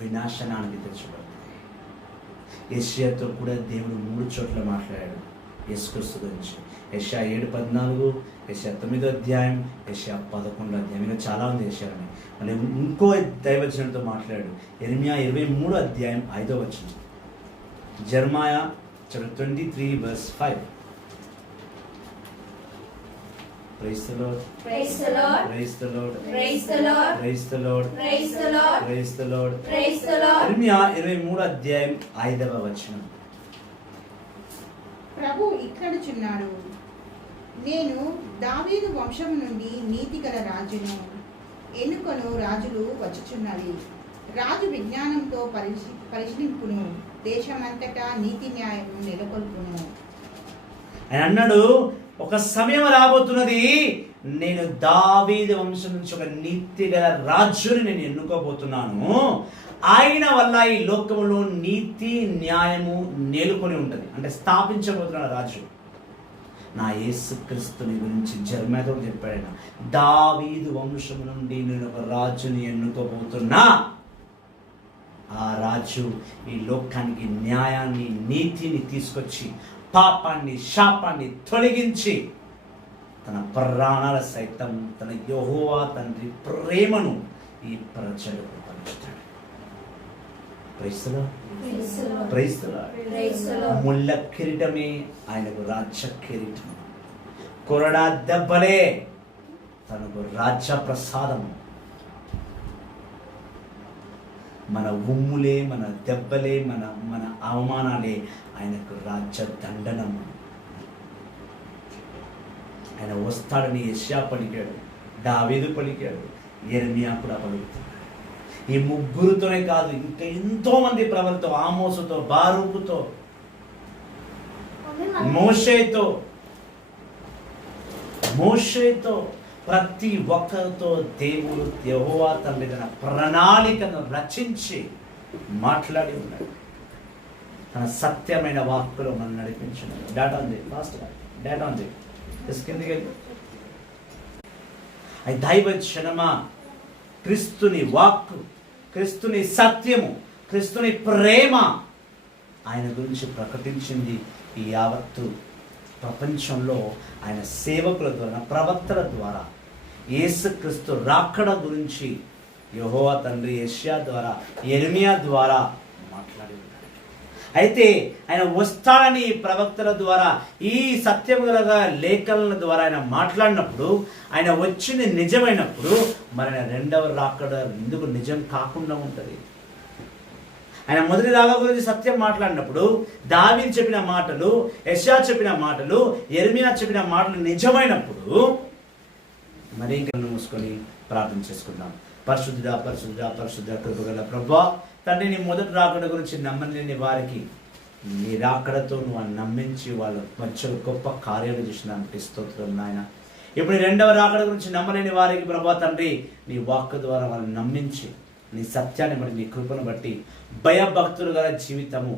వినాశనానికి తెచ్చుబడుతుంది. యెషయాతో కూడా దేవుడు 3 చోట్ల మాట్లాడాడు. యేసుక్రీస్తు గురించి. యెషయా 7:14, యెషయా 9వ అధ్యాయం, యెషయా 11వ అధ్యాయం, ఇంకా చాలా ఉంది యెషయాని. మళ్ళీ ఇంకో దైవజనుడితో మాట్లాడాడు. యెరెమయా 23వ అధ్యాయం 5వ వచనం. జెరమాయా 23:5. Praise the Lord. Praise the Lord. Praise the Lord. Praise the Lord. Praise the Lord. Praise the Lord. Praise the Lord. Praise the Lord. యెరెమయా 23వ అధ్యాయం 5వ వచనం. ప్రభు ఇట్లనుచున్నాడు, నేను దావీదు వంశము నుండి నీతిగల రాజును ఎన్నుకొను, రాజులు వచ్చుచున్నవి. రాజు విజ్ఞానంతో పరిశీలింపును, దేశమంతటా నీతి న్యాయము నెలకొల్పును. ఆయన అన్నాడు, ఒక సమయం రాబోతున్నది, నేను దావీదు వంశం నుంచి ఒక నీతి గల రాజుని నేను ఎన్నుకోబోతున్నాను. ఆయన వల్ల ఈ లోకంలో నీతి న్యాయము నెలకొని ఉంటుంది. అంటే స్థాపించబోతున్నాడు రాజు. నా యేసుక్రీస్తుని గురించి జెరమయాతో చెప్పాడు, దావీదు వంశం నుండి నేను ఒక రాజుని ఎన్నుకోబోతున్నా. ఆ రాజు ఈ లోకానికి న్యాయాన్ని నీతిని తీసుకొచ్చి పాపాన్ని శాపాన్ని తొలగించి తన ప్రాణాల సైతం తన యెహోవా తండ్రి ప్రేమను ఈ ప్రజలకు పంచుతాడు. Praise the Lord. Praise the Lord. Praise the Lord. ముళ్ళ కిరీటమే ఆయనకు రాజ్య కిరీటం, కొరడా దెబ్బలే తనకు రాజ్య ప్రసాదము. మన ఉమ్ములే, మన దెబ్బలే, మన అవమానాలే ఆయనకు రాజ్య దండనము. ఆయన వస్తాడని యెషయా పలికాడు, దావీదు పలికాడు, యెరెమయా కూడా పలుకుతాడు. ఈ ముగ్గురుతోనే కాదు, ఇంకా ఎంతో మంది ప్రవక్తలతో, ఆమోసుతో, బారూకుతో, మోషేతో ప్రతి ఒక్కరితో దేవుడు యెహోవా తండ్రి తన ప్రణాళికను రచించి మాట్లాడి ఉన్నాడు. తన సత్యమైన వాక్కులో మనం నడిపించినాడు. డేటా ఉంది, ఫాస్ట్గా డేటా ఉంది, కిందికి వెళ్ళి. అది దైవజనమా, క్రీస్తుని వాక్కు, క్రీస్తుని సత్యము, క్రీస్తుని ప్రేమ ఆయన గురించి ప్రకటించింది ఈ యావత్తు ప్రపంచంలో. ఆయన సేవకుల ద్వారా, ప్రవక్తల ద్వారా యేసుక్రీస్తు రాకడ గురించి యెహోవా తండ్రి యెషయా ద్వారా, యెరెమయా ద్వారా మాట్లాడి ఉన్నాడు. అయితే ఆయన వస్తాడని ప్రవక్తల ద్వారా, ఈ సత్యములుగా లేఖల ద్వారా ఆయన మాట్లాడినప్పుడు, ఆయన వచ్చింది నిజమైనప్పుడు, మరి ఆయన రెండవ రాకడ ఎందుకు నిజం కాకుండా ఉంటుంది? ఆయన మొదటి రాక గురించి సత్యం మాట్లాడినప్పుడు, దావీదు చెప్పిన మాటలు, యెషయా చెప్పిన మాటలు, యెరెమయా చెప్పిన మాటలు నిజమైనప్పుడు, మరి ఇంకా మూసుకొని ప్రార్థన చేసుకుందాం. పరిశుద్ధుడా పరిశుద్ధుడా పరిశుద్ధ కృపగల ప్రభువా తండ్రి, నీ మొదటి రాకడ గురించి నమ్మలేని వారికి నీ రాకడతో నువ్వు నమ్మించి వాళ్ళ మధ్యలో గొప్ప కార్యాలు చేసినందుకు స్తోత్రం నాయన. ఇప్పుడు రెండవ రాకడ గురించి నమ్మలేని వారికి ప్రభువా తండ్రి, నీ వాక్కు ద్వారా వాళ్ళని నమ్మించి నీ సత్యాన్ని బట్టి, నీ కృపను బట్టి భయభక్తులు గల జీవితము,